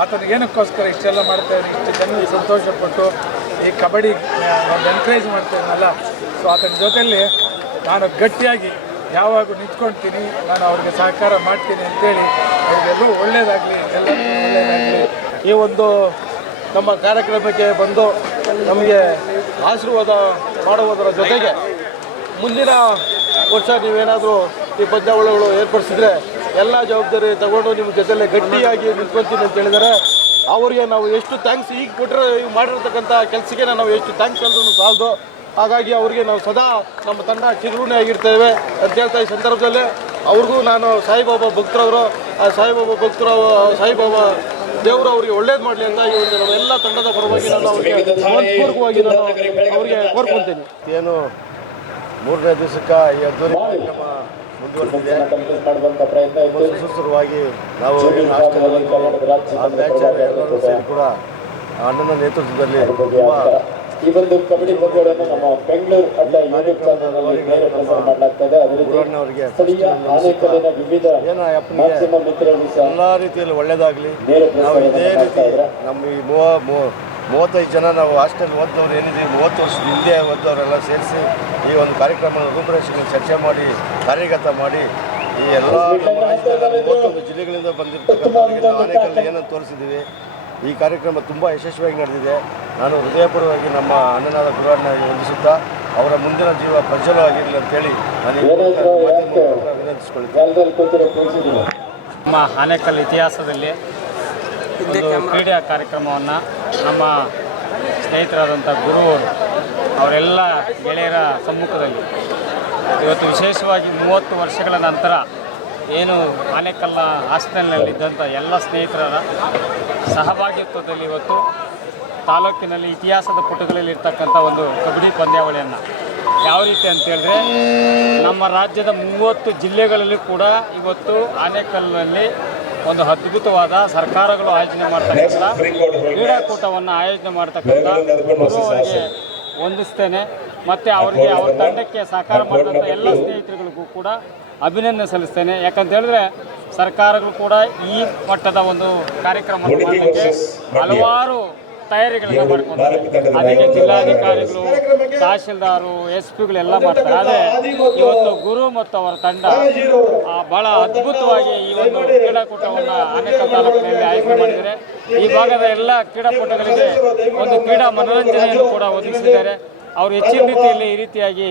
ಆತನ ಏನಕ್ಕೋಸ್ಕರ ಇಷ್ಟೆಲ್ಲ ಮಾಡ್ತಾಯಿದ್ರು, ಇಷ್ಟು ಜನರಿಗೆ ಸಂತೋಷಪಟ್ಟು ಈ ಕಬಡ್ಡಿ ಒಂದು ಎನ್ಕರೇಜ್ ಮಾಡ್ತಾಯಿದ್ನಲ್ಲ. ಸೊ ಆತನ ಜೊತೆಯಲ್ಲಿ ನಾನು ಗಟ್ಟಿಯಾಗಿ ಯಾವಾಗ ನಿಂತ್ಕೊಳ್ತೀನಿ, ನಾನು ಅವ್ರಿಗೆ ಸಹಕಾರ ಮಾಡ್ತೀನಿ ಅಂತೇಳಿ ಅವ್ರಿಗೆಲ್ಲೂ ಒಳ್ಳೆಯದಾಗಲಿ, ಎಲ್ಲರಿಗೂ ಒಳ್ಳೆಯದಾಗಲಿ. ಈ ಒಂದು ನಮ್ಮ ಕಾರ್ಯಕ್ರಮಕ್ಕೆ ಬಂದು ನಮಗೆ ಆಶೀರ್ವಾದ ಮಾಡುವುದರ ಜೊತೆಗೆ ಮುಂದಿನ ವರ್ಷ ನೀವೇನಾದರೂ ಈ ಪಂದ್ಯಾವಳಿಗಳು ಏರ್ಪಡಿಸಿದರೆ ಎಲ್ಲ ಜವಾಬ್ದಾರಿ ತಗೊಂಡು ನಿಮ್ಮ ಜೊತೆಯಲ್ಲೇ ಗಟ್ಟಿಯಾಗಿ ನಿಂತ್ಕೊತೀನಿ ಅಂತ ಹೇಳಿದರೆ ಅವರಿಗೆ ನಾವು ಎಷ್ಟು ಥ್ಯಾಂಕ್ಸ್ ಈಗ ಕೊಟ್ಟರೆ ಈಗ ಮಾಡಿರ್ತಕ್ಕಂಥ ಕೆಲಸಕ್ಕೆ ನಾವು ಎಷ್ಟು ಥ್ಯಾಂಕ್ಸ್ ಹೇಳಿದ್ರು ಸಾಲದು. ಹಾಗಾಗಿ ಅವರಿಗೆ ನಾವು ಸದಾ ನಮ್ಮ ತಂಡ ಚಿರಋಣಿ ಆಗಿರ್ತೇವೆ ಅಂತ ಹೇಳ್ತಾ ಈ ಸಂದರ್ಭದಲ್ಲಿ ಅವ್ರಿಗೂ ನಾನು ಸಾಯಿಬಾಬಾ ಭಕ್ತರವರು, ಆ ಸಾಯಿಬಾಬಾ ದೇವರು ಅವರಿಗೆ ಒಳ್ಳೇದು ಮಾಡಲಿ ಅಂತ ಈ ಒಂದು ನಮ್ಮೆಲ್ಲ ತಂಡದ ಪರವಾಗಿ ನಾನು ಅವರಿಗೆ ಮನಪೂರ್ವಕವಾಗಿ ನಾನು ಅವರಿಗೆ ಕೋರ್ಕೊಳ್ತೀನಿ. ಏನು 3ನೇ ದಿವಸಕ್ಕೆ ಈ ಅದ್ದೂರಿ ಕಾರ್ಯಕ್ರಮ ಮುಂದುವರೆದಿದೆ. ಸುಸೂತ್ರವಾಗಿ ನಾವು ಎಲ್ಲರೂ ಸೇರಿ ಕೂಡ ಅಣ್ಣನ ನೇತೃತ್ವದಲ್ಲಿ ಈ ಒಂದು ಕಬಡ್ಡಿ ಪಂದ್ಯಗಳನ್ನು ನಮ್ಮ ಬೆಂಗಳೂರು ಅಡ್ಡ ಯೂಟ್ಯೂಬ್ ಚಾನಲ್ನಲ್ಲಿ ಮಾಡಲಾಗ್ತದೆ. ಅವರಿಗೆ ವಿವಿಧ ಎಲ್ಲ ರೀತಿಯಲ್ಲಿ ಒಳ್ಳೇದಾಗಲಿ. ನಾವು ಇದೇ ರೀತಿ ನಮ್ಮ ಈ 35 ಜನ ನಾವು ಹಾಸ್ಟೆಲ್ ಓದ್ದವ್ರು ಏನಿದೆ 30 ವರ್ಷದ ಹಿಂದೆ ಓದ್ದವರೆಲ್ಲ ಸೇರಿಸಿ ಈ ಒಂದು ಕಾರ್ಯಕ್ರಮ ರೂಪುರೇಷೆಗೆ ಚರ್ಚೆ ಮಾಡಿ ಕಾರ್ಯಗತ ಮಾಡಿ ಈ ಎಲ್ಲ ರಾಜ್ಯದ 31 ಜಿಲ್ಲೆಗಳಿಂದ ಬಂದಿರತಕ್ಕಂಥವರಿಗೆ ಆನೇಕಲ್ ಏನಂತ ತೋರಿಸಿದ್ದೀವಿ. ಈ ಕಾರ್ಯಕ್ರಮ ತುಂಬ ಯಶಸ್ವಿಯಾಗಿ ನಡೆದಿದೆ. ನಾನು ಹೃದಯಪೂರ್ವವಾಗಿ ನಮ್ಮ ಅಣ್ಣನಾದ ಗುರುವಣ್ಣ ವಂದಿಸುತ್ತಾ ಅವರ ಮುಂದಿನ ಜೀವ ಪ್ರಜ್ವಲವಾಗಿರಲಿ ಅಂತೇಳಿ ನಾನು ವಿನಂತಿಸ್ಕೊಳ್ತೀನಿ. ನಮ್ಮ ಆನೇಕಲ್ ಇತಿಹಾಸದಲ್ಲಿ ಒಂದು ಕ್ರೀಡಾ ಕಾರ್ಯಕ್ರಮವನ್ನು ನಮ್ಮ ಸ್ನೇಹಿತರಾದಂಥ ಗುರುವರು ಅವರೆಲ್ಲ ಗೆಳೆಯರ ಸಮ್ಮುಖದಲ್ಲಿ ಇವತ್ತು ವಿಶೇಷವಾಗಿ 30 ವರ್ಷಗಳ ನಂತರ ಏನು ಆನೇಕಲ್ಲ ಹಾಸ್ಟೆಲ್ನಲ್ಲಿದ್ದಂಥ ಎಲ್ಲ ಸ್ನೇಹಿತರ ಸಹಭಾಗಿತ್ವದಲ್ಲಿ ಇವತ್ತು ತಾಲೂಕಿನಲ್ಲಿ ಇತಿಹಾಸದ ಪುಟಗಳಲ್ಲಿ ಇರ್ತಕ್ಕಂಥ ಒಂದು ಕಬಡ್ಡಿ ಪಂದ್ಯಾವಳಿಯನ್ನು ಯಾವ ರೀತಿ ಅಂತ ಹೇಳಿದ್ರೆ ನಮ್ಮ ರಾಜ್ಯದ 30 ಜಿಲ್ಲೆಗಳಲ್ಲಿ ಕೂಡ ಇವತ್ತು ಆನೇಕಲ್ನಲ್ಲಿ ಒಂದು ಅದ್ಭುತವಾದ ಸರ್ಕಾರಗಳು ಆಯೋಜನೆ ಮಾಡ್ತಕ್ಕಂಥ ಕ್ರೀಡಾಕೂಟವನ್ನು ಆಯೋಜನೆ ಮಾಡ್ತಕ್ಕಂಥ ಗುರುವರಿಗೆ ವಂದಿಸ್ತೇನೆ. ಮತ್ತು ಅವರಿಗೆ ಅವರ ತಂಡಕ್ಕೆ ಸಹಕಾರ ಮಾಡಿದಂಥ ಎಲ್ಲ ಸ್ನೇಹಿತರುಗಳಿಗೂ ಕೂಡ ಅಭಿನಂದನೆ ಸಲ್ಲಿಸ್ತೇನೆ. ಯಾಕಂತ ಹೇಳಿದ್ರೆ ಸರ್ಕಾರಗಳು ಕೂಡ ಈ ಮಟ್ಟದ ಒಂದು ಕಾರ್ಯಕ್ರಮ ಮಾಡಲಿಕ್ಕೆ ಹಲವಾರು ತಯಾರಿಗಳನ್ನು ಮಾಡ್ಕೊಂತಾರೆ. ಅದಕ್ಕೆ ಜಿಲ್ಲಾಧಿಕಾರಿಗಳು, ತಹಶೀಲ್ದಾರು, SP-ಗಳೆಲ್ಲ ಮಾಡ್ತಾರೆ. ಆದರೆ ಇವತ್ತು ಗುರು ಮತ್ತು ಅವರ ತಂಡ ಬಹಳ ಅದ್ಭುತವಾಗಿ ಈ ಒಂದು ಕ್ರೀಡಾಕೂಟವನ್ನು ಆನೇಕಲ್ ತಾಲೂಕಿನಲ್ಲಿ ಆಯೋಜನೆ ಮಾಡಿದ್ದಾರೆ. ಈ ಭಾಗದ ಎಲ್ಲ ಕ್ರೀಡಾಪಟುಗಳಿಗೆ ಒಂದು ಕ್ರೀಡಾ ಮನೋರಂಜನೆಯನ್ನು ಕೂಡ ಒದಗಿಸಿದ್ದಾರೆ. ಅವರು ಹೆಚ್ಚಿನ ರೀತಿಯಲ್ಲಿ ಈ ರೀತಿಯಾಗಿ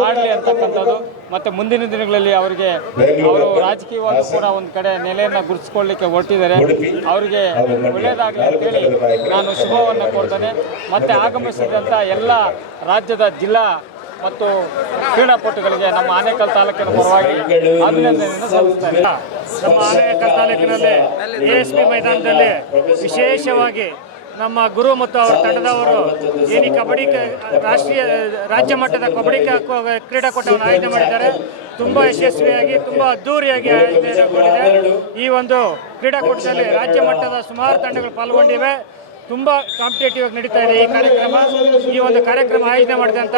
ಮಾಡಲಿ ಅಂತಕ್ಕಂಥದ್ದು. ಮತ್ತು ಮುಂದಿನ ದಿನಗಳಲ್ಲಿ ಅವರಿಗೆ ಅವರು ರಾಜಕೀಯವಾಗಿ ಕೂಡ ಒಂದು ಕಡೆ ನೆಲೆಯನ್ನು ಗುರುತಿಸ್ಕೊಳ್ಳಿಕ್ಕೆ ಹೊರಟಿದ್ದಾರೆ. ಅವರಿಗೆ ಒಳ್ಳೆಯದಾಗಲಿ ಅಂತೇಳಿ ನಾನು ಶುಭವನ್ನು ಕೋರ್ತೇನೆ. ಮತ್ತು ಆಗಮಿಸಿದಂಥ ಎಲ್ಲ ರಾಜ್ಯದ ಜಿಲ್ಲಾ ಮತ್ತು ಕ್ರೀಡಾಪಟುಗಳಿಗೆ ನಮ್ಮ ಆನೇಕಲ್ ತಾಲೂಕಿನ ಪರವಾಗಿ ಅಭಿನಂದನೆಯನ್ನು ಸಲ್ಲಿಸ್ತೇನೆ. ನಮ್ಮ ಆನೇಕಲ್ ತಾಲೂಕಿನಲ್ಲಿ ASP ಮೈದಾನದಲ್ಲಿ ವಿಶೇಷವಾಗಿ ನಮ್ಮ ಗುರು ಮತ್ತು ಅವರ ತಂಡದವರು ಏನು ಕಬಡ್ಡಿ ರಾಜ್ಯ ಮಟ್ಟದ ಕಬಡ್ಡಿ ಕ್ರೀಡಾಕೂಟವನ್ನು ಆಯೋಜನೆ ಮಾಡಿದ್ದಾರೆ. ತುಂಬ ಯಶಸ್ವಿಯಾಗಿ ತುಂಬ ಅದ್ದೂರಿಯಾಗಿ ಆಯೋಜನೆಗೊಂಡಿದೆ. ಈ ಒಂದು ಕ್ರೀಡಾಕೂಟದಲ್ಲಿ ರಾಜ್ಯ ಮಟ್ಟದ ಸುಮಾರು ತಂಡಗಳು ಪಾಲ್ಗೊಂಡಿವೆ. ತುಂಬ ಕಾಂಪಿಟೇಟಿವ್ ಆಗಿ ನಡೀತಾ ಇದೆ ಈ ಕಾರ್ಯಕ್ರಮ. ಈ ಒಂದು ಕಾರ್ಯಕ್ರಮ ಆಯೋಜನೆ ಮಾಡಿದಂಥ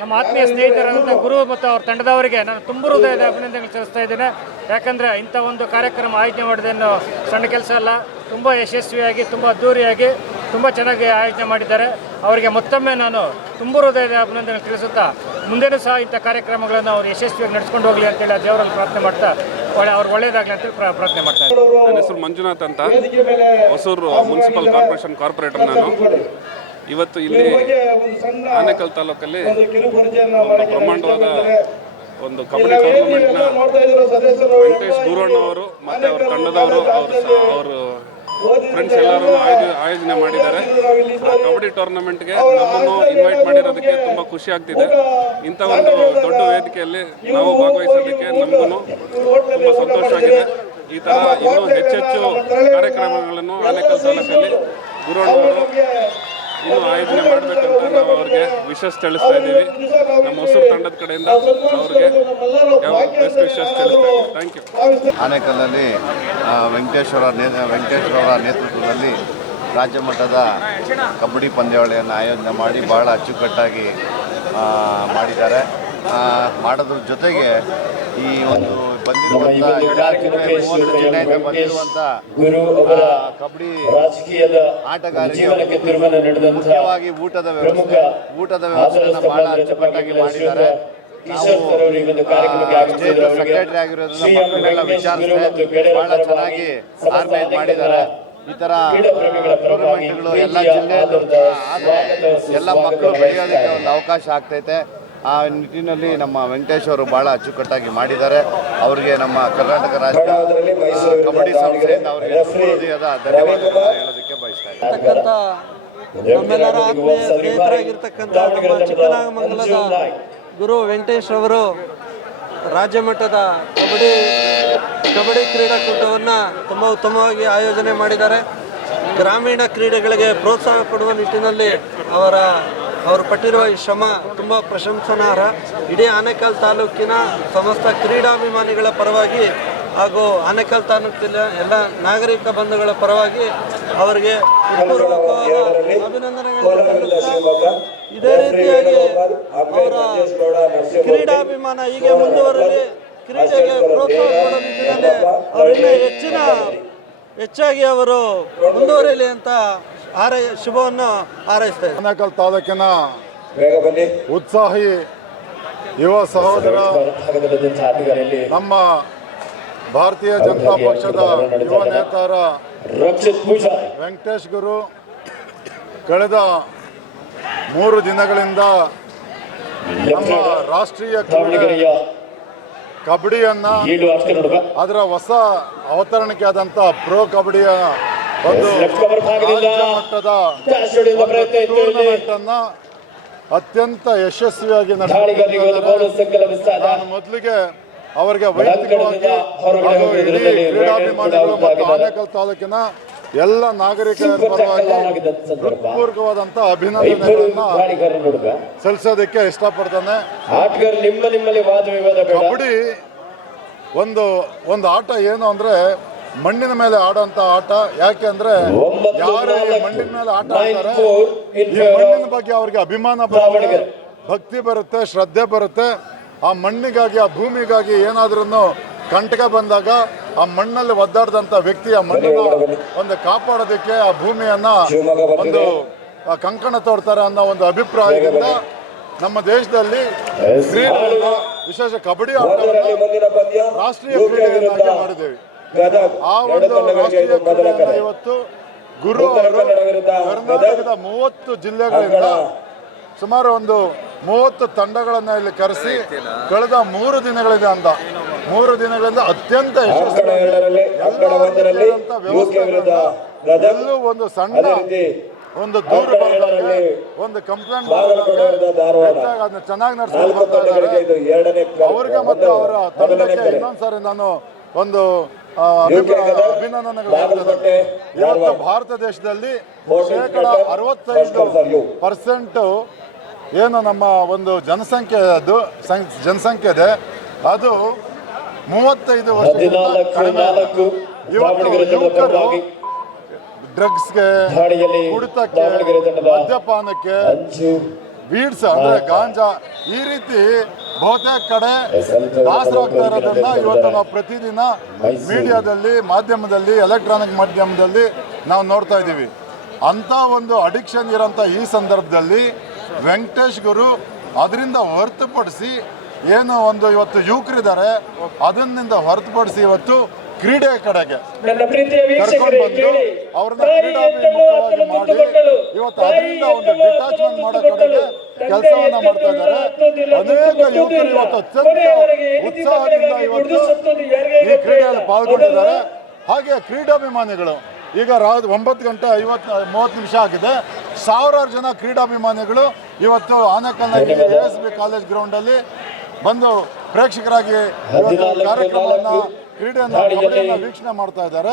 ನಮ್ಮ ಆತ್ಮೀಯ ಸ್ನೇಹಿತರಾದಂಥ ಗುರು ಮತ್ತು ಅವ್ರ ತಂಡದವರಿಗೆ ನಾನು ತುಂಬ ಹೃದಯದ ಅಭಿನಂದನೆಗಳು ಸಲ್ಲಿಸ್ತಾ ಇದ್ದೇನೆ. ಯಾಕಂದರೆ ಇಂಥ ಒಂದು ಕಾರ್ಯಕ್ರಮ ಆಯೋಜನೆ ಮಾಡೋದೇನು ಸಣ್ಣ ಕೆಲಸ ಅಲ್ಲ. ತುಂಬ ಯಶಸ್ವಿಯಾಗಿ, ತುಂಬ ಅದ್ದೂರಿಯಾಗಿ, ತುಂಬ ಚೆನ್ನಾಗಿ ಆಯೋಜನೆ ಮಾಡಿದ್ದಾರೆ. ಅವರಿಗೆ ಮತ್ತೊಮ್ಮೆ ನಾನು ತುಂಬ ಹೃದಯದ ಅಭಿನಂದನೆ ತಿಳಿಸುತ್ತಾ ಮುಂದೆನೂ ಸಹ ಇಂಥ ಕಾರ್ಯಕ್ರಮಗಳನ್ನು ಅವರು ಯಶಸ್ವಿಯಾಗಿ ನಡೆಸ್ಕೊಂಡು ಹೋಗಲಿ ಅಂತೇಳಿ ದೇವರಲ್ಲಿ ಪ್ರಾರ್ಥನೆ ಮಾಡ್ತಾ ಅವ್ರಿಗೆ ಒಳ್ಳೆಯದಾಗಲಿ ಅಂತೇಳಿ ಪ್ರಾರ್ಥನೆ ಮಾಡ್ತಾ ಇದ್ದಾರೆ. ನನ್ನ ಹೆಸರು ಮಂಜುನಾಥ್ ಅಂತ, ಹೊಸೂರು ಮುನ್ಸಿಪಲ್ ಕಾರ್ಪೊರೇಷನ್ ಕಾರ್ಪೊರೇಟರ್ ನಾನು. ಇವತ್ತು ಇಲ್ಲಿ ಆನೇಕಲ್ ತಾಲೂಕಲ್ಲಿ ಒಂದು ಬ್ರಹ್ಮಾಂಡವಾದ ಒಂದು ಕಬಡ್ಡಿ ಟೂರ್ನಮೆಂಟ್ನ ವೆಂಕಟೇಶ್ ಗುರಣ್ಣ ಅವರು ಮತ್ತು ಅವ್ರ ತಂಡದವರು ಅವರು ಫ್ರೆಂಡ್ಸ್ ಎಲ್ಲರೂ ಆಯೋಜನೆ ಮಾಡಿದ್ದಾರೆ. ಆ ಕಬಡ್ಡಿ ಟೂರ್ನಮೆಂಟ್ಗೆ ನಮ್ಮನ್ನು ಇನ್ವೈಟ್ ಮಾಡಿರೋದಕ್ಕೆ ತುಂಬ ಖುಷಿ ಆಗ್ತಿದೆ. ಇಂಥ ಒಂದು ದೊಡ್ಡ ವೇದಿಕೆಯಲ್ಲಿ ನಾವು ಭಾಗವಹಿಸೋದಕ್ಕೆ ನಮಗೂ ತುಂಬ ಸಂತೋಷ ಆಗಿದೆ. ಈ ಥರ ಇನ್ನೂ ಹೆಚ್ಚೆಚ್ಚು ಕಾರ್ಯಕ್ರಮಗಳನ್ನು ಆನೇಕಲ್ ತಾಲೂಕಲ್ಲಿ ಗುರಣ್ಣವರು ಇನ್ನೂ ಆಯೋಜನೆ ಮಾಡಬೇಕಂತ ನಾವು ಅವ್ರಿಗೆ ವಿಶಸ್ ತಿಳಿಸ್ತಾ ಇದ್ದೀವಿ. ನಮ್ಮ ಹೊಸೂರು ತಂಡದ ಕಡೆಯಿಂದ ಅವ್ರಿಗೆ ಯಾವ ಬೆಸ್ಟ್ ವಿಶಸ್ ತಿಳಿಸ್ತಾ ಇದ್ದೀವಿ. Thank you. ಆನೇಕಲ್ನಲ್ಲಿ ವೆಂಕಟೇಶ್ವರ ನೇತೃತ್ವದಲ್ಲಿ ರಾಜ್ಯ ಮಟ್ಟದ ಕಬಡ್ಡಿ ಪಂದ್ಯಾವಳಿಯನ್ನು ಆಯೋಜನೆ ಮಾಡಿ ಭಾಳ ಅಚ್ಚುಕಟ್ಟಾಗಿ ಮಾಡಿದ್ದಾರೆ. ಮಾಡೋದ್ರ ಜೊತೆಗೆ ಈ ಒಂದು ಬಂದಿರುವಂಥ ಕಬಡ್ಡಿ ಆಟಗಾರರಿಗೆ ಮುಖ್ಯವಾಗಿ ಊಟದ ವ್ಯವಸ್ಥೆಯನ್ನು ಭಾಳ ಅಚ್ಚುಕಟ್ಟಾಗಿ ಮಾಡಿದ್ದಾರೆ. ಸೆಕ್ರೆಟರಿ ಆಗಿರೋದ್ರಿಂದ ಮಕ್ಕಳೆಲ್ಲ ವಿಚಾರಿಸಿದೆ, ಭಾಳ ಚೆನ್ನಾಗಿ ಆರ್ಗನೈಸ್ ಮಾಡಿದ್ದಾರೆ. ಈ ಥರ ಟೂರ್ನಮೆಂಟ್ಗಳು ಎಲ್ಲ ಜಿಲ್ಲೆಯಲ್ಲೂ ಎಲ್ಲ ಮಕ್ಕಳು ಬೆಳೆಯೋದಕ್ಕೆ ಒಂದು ಅವಕಾಶ ಆಗ್ತೈತೆ. ಆ ನಿಟ್ಟಿನಲ್ಲಿ ನಮ್ಮ ವೆಂಕಟೇಶ್ ಅವರು ಭಾಳ ಅಚ್ಚುಕಟ್ಟಾಗಿ ಮಾಡಿದ್ದಾರೆ. ಅವರಿಗೆ ನಮ್ಮ ಕರ್ನಾಟಕ ರಾಜ್ಯ ಕಬಡ್ಡಿ ಸಂಸ್ಥೆಯಿಂದ ಅವರಿಗೆ ಹೃದಯದ ಧನ್ಯವಾದಗಳನ್ನು ಹೇಳೋದಕ್ಕೆ ಬಯಸ್ತಾ ಇದ್ದೀನಿ. ನಮ್ಮೆಲ್ಲರ ಆತ್ಮೀಯ ಸ್ನೇಹಿತರಾಗಿರ್ತಕ್ಕಂಥ ನಮ್ಮ ಚಿಕ್ಕನಾಗಮಂಗಲದ ಗುರು ವೆಂಕಟೇಶ್ ಅವರು ರಾಜ್ಯ ಮಟ್ಟದ ಕಬಡ್ಡಿ ಕ್ರೀಡಾಕೂಟವನ್ನು ತುಂಬ ಉತ್ತಮವಾಗಿ ಆಯೋಜನೆ ಮಾಡಿದ್ದಾರೆ. ಗ್ರಾಮೀಣ ಕ್ರೀಡೆಗಳಿಗೆ ಪ್ರೋತ್ಸಾಹ ಕೊಡುವ ನಿಟ್ಟಿನಲ್ಲಿ ಅವರು ಪಟ್ಟಿರುವ ಈ ಶ್ರಮ ತುಂಬ ಪ್ರಶಂಸನಾರ್ಹ. ಇಡೀ ಆನೇಕಲ್ ತಾಲೂಕಿನ ಸಮಸ್ತ ಕ್ರೀಡಾಭಿಮಾನಿಗಳ ಪರವಾಗಿ ಹಾಗೂ ಆನೇಕಲ್ ತಾಲೂಕಿನ ಎಲ್ಲ ನಾಗರಿಕ ಬಂಧುಗಳ ಪರವಾಗಿ ಅವರಿಗೆ ಅಭಿನಂದನೆಗಳನ್ನು. ಇದೇ ರೀತಿಯಾಗಿ ಅವರ ಕ್ರೀಡಾಭಿಮಾನ ಹೀಗೆ ಮುಂದುವರಲಿ, ಕ್ರೀಡೆಗೆ ಪ್ರೋತ್ಸಾಹ ಕೊಡೋ ನಿಟ್ಟಿನಲ್ಲಿ ಅವರಿನ್ನ ಹೆಚ್ಚಾಗಿ ಅವರು ಮುಂದುವರಿಯಲಿ ಅಂತ ಶುಭವನ್ನು ಹಾರೈಸ್ತಾ ಇದ್ದಾರೆ. ಆನೇಕಲ್ ತಾಲೂಕಿನ ಉತ್ಸಾಹಿ ಯುವ ಸಹೋದರ ನಮ್ಮ ಭಾರತೀಯ ಜನತಾ ಪಕ್ಷದ ಯುವ ನೇತಾರ ವೆಂಕಟೇಶ್ ಗುರು ಕಳೆದ 3 ದಿನಗಳಿಂದ ನಮ್ಮ ರಾಷ್ಟ್ರೀಯ ಕಬಡ್ಡಿಯನ್ನ ಅದರ ಹೊಸ ಅವತರಣಿಕೆ ಆದಂಥ ಪ್ರೋ ಕಬಡ್ಡಿಯ ಒಂದು ರಾಜ್ಯ ಮಟ್ಟದ ಟೂರ್ನಮೆಂಟ್ ಅನ್ನ ಅತ್ಯಂತ ಯಶಸ್ವಿಯಾಗಿ ನಡೆಸಿದ್ದಾರೆ. ನಾನು ಮೊದಲಿಗೆ ಅವರಿಗೆ ವೈಯಕ್ತಿಕವಾಗಿ ಹಾಗೂ ಇಡೀ ಕ್ರೀಡಾಭಿಮಾನಿಗಳು ಮತ್ತು ಆನೇಕಲ್ ತಾಲೂಕಿನ ಎಲ್ಲ ನಾಗರಿಕರ ಪರವಾಗಿ ಹೃತ್ಪೂರ್ವಕವಾದಂಥ ಅಭಿನಂದನೆಗಳನ್ನ ಸಲ್ಲಿಸೋದಕ್ಕೆ ಇಷ್ಟಪಡ್ತಾನೆ. ನಿಮ್ಮಲ್ಲಿ ವಾದ ವಿವಾದ ಬೇಡ. ಕಬಡ್ಡಿ ಒಂದು ಆಟ ಏನು ಅಂದ್ರೆ ಮಣ್ಣಿನ ಮೇಲೆ ಆಡೋಂಥ ಆಟ. ಯಾಕೆ ಅಂದ್ರೆ ಯಾರು ಈ ಮಣ್ಣಿನ ಮೇಲೆ ಆಟ ಆಡ್ತಾರೆ ಈ ಮಣ್ಣಿನ ಬಗ್ಗೆ ಅವ್ರಿಗೆ ಅಭಿಮಾನ ಬರುತ್ತೆ, ಭಕ್ತಿ ಬರುತ್ತೆ, ಶ್ರದ್ಧೆ ಬರುತ್ತೆ. ಆ ಮಣ್ಣಿಗಾಗಿ ಆ ಭೂಮಿಗಾಗಿ ಏನಾದ್ರೂ ಕಂಟಕ ಬಂದಾಗ ಆ ಮಣ್ಣಲ್ಲಿ ಒದ್ದಾಡ್ದಂಥ ವ್ಯಕ್ತಿ ಆ ಮಣ್ಣನ್ನ ಒಂದು ಕಾಪಾಡೋದಕ್ಕೆ ಆ ಭೂಮಿಯನ್ನ ಒಂದು ಕಂಕಣ ತೋಡ್ತಾರೆ ಅನ್ನೋ ಒಂದು ಅಭಿಪ್ರಾಯದಿಂದ ನಮ್ಮ ದೇಶದಲ್ಲಿ ಕ್ರೀಡೆಯನ್ನ ವಿಶೇಷ ಕಬಡ್ಡಿ ಆಟವನ್ನು ರಾಷ್ಟ್ರೀಯ ಕ್ರೀಡೆಯನ್ನಾಗಿ ಮಾಡಿದ್ದೇವೆ. ಆ ಒಂದು ರಾಷ್ಟ್ರೀಯ ಕ್ರೀಡೆಯನ್ನ ಇವತ್ತು ಗುರು ಅವರು ಕರ್ನಾಟಕದ 30 ಜಿಲ್ಲೆಗಳಿಂದ ಸುಮಾರು ಒಂದು 30 ತಂಡಗಳನ್ನ ಇಲ್ಲಿ ಕರೆಸಿ ಕಳೆದ 3 ದಿನಗಳಿಂದ ಅತ್ಯಂತ ಎಲ್ಲೂ ಒಂದು ಸಣ್ಣ ಒಂದು ದೂರು ಬರದಾಗೆ ಒಂದು ಕಂಪ್ಲೇಂಟ್ ಅದನ್ನ ಚೆನ್ನಾಗಿ ನಡೆಸ್ಕೊಂಡು ಬರ್ತಾ ಇದ್ದಾರೆ. ಅವ್ರಿಗೆ ಮತ್ತು ಅವರ ತಂಡಕ್ಕೆ ಇನ್ನೊಂದ್ಸಾರಿ ನಾನು ಒಂದು ಅಭಿನಂದನೆಗಳು ಹೇಳ್ತಿದ್ದೇನೆ. ಇವತ್ತು ಭಾರತ ದೇಶದಲ್ಲಿ 65% ಏನು ನಮ್ಮ ಒಂದು ಜನಸಂಖ್ಯೆ ಇದೆ ಅದು 35 ವರ್ಷದಿಂದ ಕಡಿಮೆ. ಇವತ್ತು ಯುವಕರು ಡ್ರಗ್ಸ್ಗೆ, ಕುಡಿತಕ್ಕೆ, ಮದ್ಯಪಾನಕ್ಕೆ, ಬೀಡ್ಸ್ ಅಂದ್ರೆ ಗಾಂಜಾ ಈ ರೀತಿ ಬಹುತೇಕ ಕಡೆ ದಾಸರಾಗ್ತಾ ಇರೋದನ್ನ ಇವತ್ತು ನಾವು ಪ್ರತಿದಿನ ಮೀಡಿಯಾದಲ್ಲಿ, ಮಾಧ್ಯಮದಲ್ಲಿ, ಎಲೆಕ್ಟ್ರಾನಿಕ್ ಮಾಧ್ಯಮದಲ್ಲಿ ನಾವು ನೋಡ್ತಾ ಇದ್ದೀವಿ. ಅಂಥ ಒಂದು ಅಡಿಕ್ಷನ್ ಇರೋಂಥ ಈ ಸಂದರ್ಭದಲ್ಲಿ ವೆಂಕಟೇಶ್ ಗುರು ಅದರಿಂದ ಹೊರತುಪಡಿಸಿ ಏನು ಒಂದು ಇವತ್ತು ಯುವಕರಿದ್ದಾರೆ ಅದನ್ನಿಂದ ಹೊರತುಪಡಿಸಿ ಇವತ್ತು ಕ್ರೀಡೆ ಕಡೆಗೆ ಕರ್ಕೊಂಡು ಬಂದು ಅವ್ರನ್ನ ಕ್ರೀಡಾಭಿಮುಖವಾಗಿ ಮಾಡಿ ಇವತ್ತು ಅದರಿಂದ ಒಂದು ಡಿಟ್ಯಾಚ್ಮೆಂಟ್ ಮಾಡೋ ಕಡೆಗೆ ಕೆಲಸವನ್ನ ಮಾಡ್ತಾ ಇದ್ದಾರೆ. ಅನೇಕ ಯುವಕರು ಇವತ್ತು ಅತ್ಯಂತ ಉತ್ಸಾಹದಿಂದ ಇವತ್ತು ಈ ಕ್ರೀಡೆಯಲ್ಲಿ ಪಾಲ್ಗೊಂಡಿದ್ದಾರೆ. ಹಾಗೆ ಕ್ರೀಡಾಭಿಮಾನಿಗಳು ಈಗ 9:30 ಆಗಿದೆ. ಸಾವಿರಾರು ಜನ ಕ್ರೀಡಾಭಿಮಾನಿಗಳು ಇವತ್ತು ಆನೇಕಲ್ನ ASB ಕಾಲೇಜ್ ಗ್ರೌಂಡಲ್ಲಿ ಬಂದು ಪ್ರೇಕ್ಷಕರಾಗಿ ಕಾರ್ಯಕ್ರಮವನ್ನು ಕ್ರೀಡೆಯನ್ನು ವೀಕ್ಷಣೆ ಮಾಡ್ತಾ ಇದ್ದಾರೆ.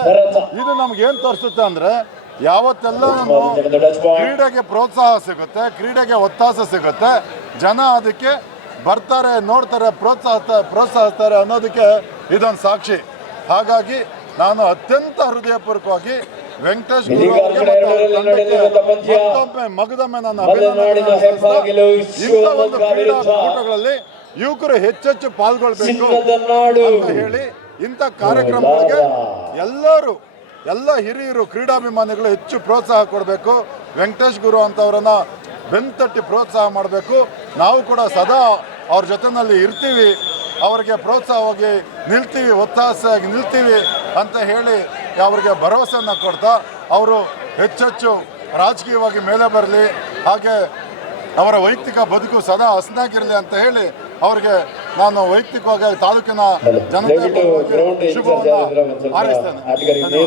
ಇದು ನಮ್ಗೆ ಏನ್ ತೋರಿಸುತ್ತೆ ಅಂದ್ರೆ ಯಾವತ್ತೆಲ್ಲ ಕ್ರೀಡೆಗೆ ಪ್ರೋತ್ಸಾಹ ಸಿಗುತ್ತೆ, ಕ್ರೀಡೆಗೆ ಒತ್ತಾಸ ಸಿಗುತ್ತೆ, ಜನ ಅದಕ್ಕೆ ಬರ್ತಾರೆ, ನೋಡ್ತಾರೆ, ಪ್ರೋತ್ಸಾಹಿಸ್ತಾರೆ ಅನ್ನೋದಕ್ಕೆ ಇದೊಂದು ಸಾಕ್ಷಿ. ಹಾಗಾಗಿ ನಾನು ಅತ್ಯಂತ ಹೃದಯಪೂರ್ವಕವಾಗಿ ವೆಂಕಟೇಶ್ ಗುರು ಮಗದೊಮ್ಮೆ ನಾನು ಇಂಥ ಒಂದು ಕ್ರೀಡಾಕೂಟಗಳಲ್ಲಿ ಯುವಕರು ಹೆಚ್ಚೆಚ್ಚು ಪಾಲ್ಗೊಳ್ಬೇಕು ಅಂತ ಹೇಳಿ ಇಂಥ ಕಾರ್ಯಕ್ರಮಗಳಿಗೆ ಎಲ್ಲ ಹಿರಿಯರು ಕ್ರೀಡಾಭಿಮಾನಿಗಳು ಹೆಚ್ಚು ಪ್ರೋತ್ಸಾಹ ಕೊಡಬೇಕು. ವೆಂಕಟೇಶ್ ಗುರು ಅಂತವರನ್ನ ಬೆನ್ತಟ್ಟಿ ಪ್ರೋತ್ಸಾಹ ಮಾಡಬೇಕು. ನಾವು ಕೂಡ ಸದಾ ಅವ್ರ ಜೊತೆನಲ್ಲಿ ಇರ್ತೀವಿ, ಅವರಿಗೆ ಪ್ರೋತ್ಸಾಹವಾಗಿ ನಿಲ್ತೀವಿ, ಒತ್ತಾಸೆಯಾಗಿ ನಿಲ್ತೀವಿ ಅಂತ ಹೇಳಿ ಅವರಿಗೆ ಭರವಸೆಯನ್ನು ಕೊಡ್ತಾ ಅವರು ಹೆಚ್ಚೆಚ್ಚು ರಾಜಕೀಯವಾಗಿ ಮೇಲೆ ಬರಲಿ, ಹಾಗೆ ಅವರ ವೈಯಕ್ತಿಕ ಬದುಕು ಸದಾ ಹಸನಾಗಿರಲಿ ಅಂತ ಹೇಳಿ ಅವರಿಗೆ ನಾನು ವೈಯಕ್ತಿಕವಾಗಿ ತಾಲೂಕಿನ ಜನತೆ ಶುಭವನ್ನು ಹಾರೈಸ್ತೇನೆ.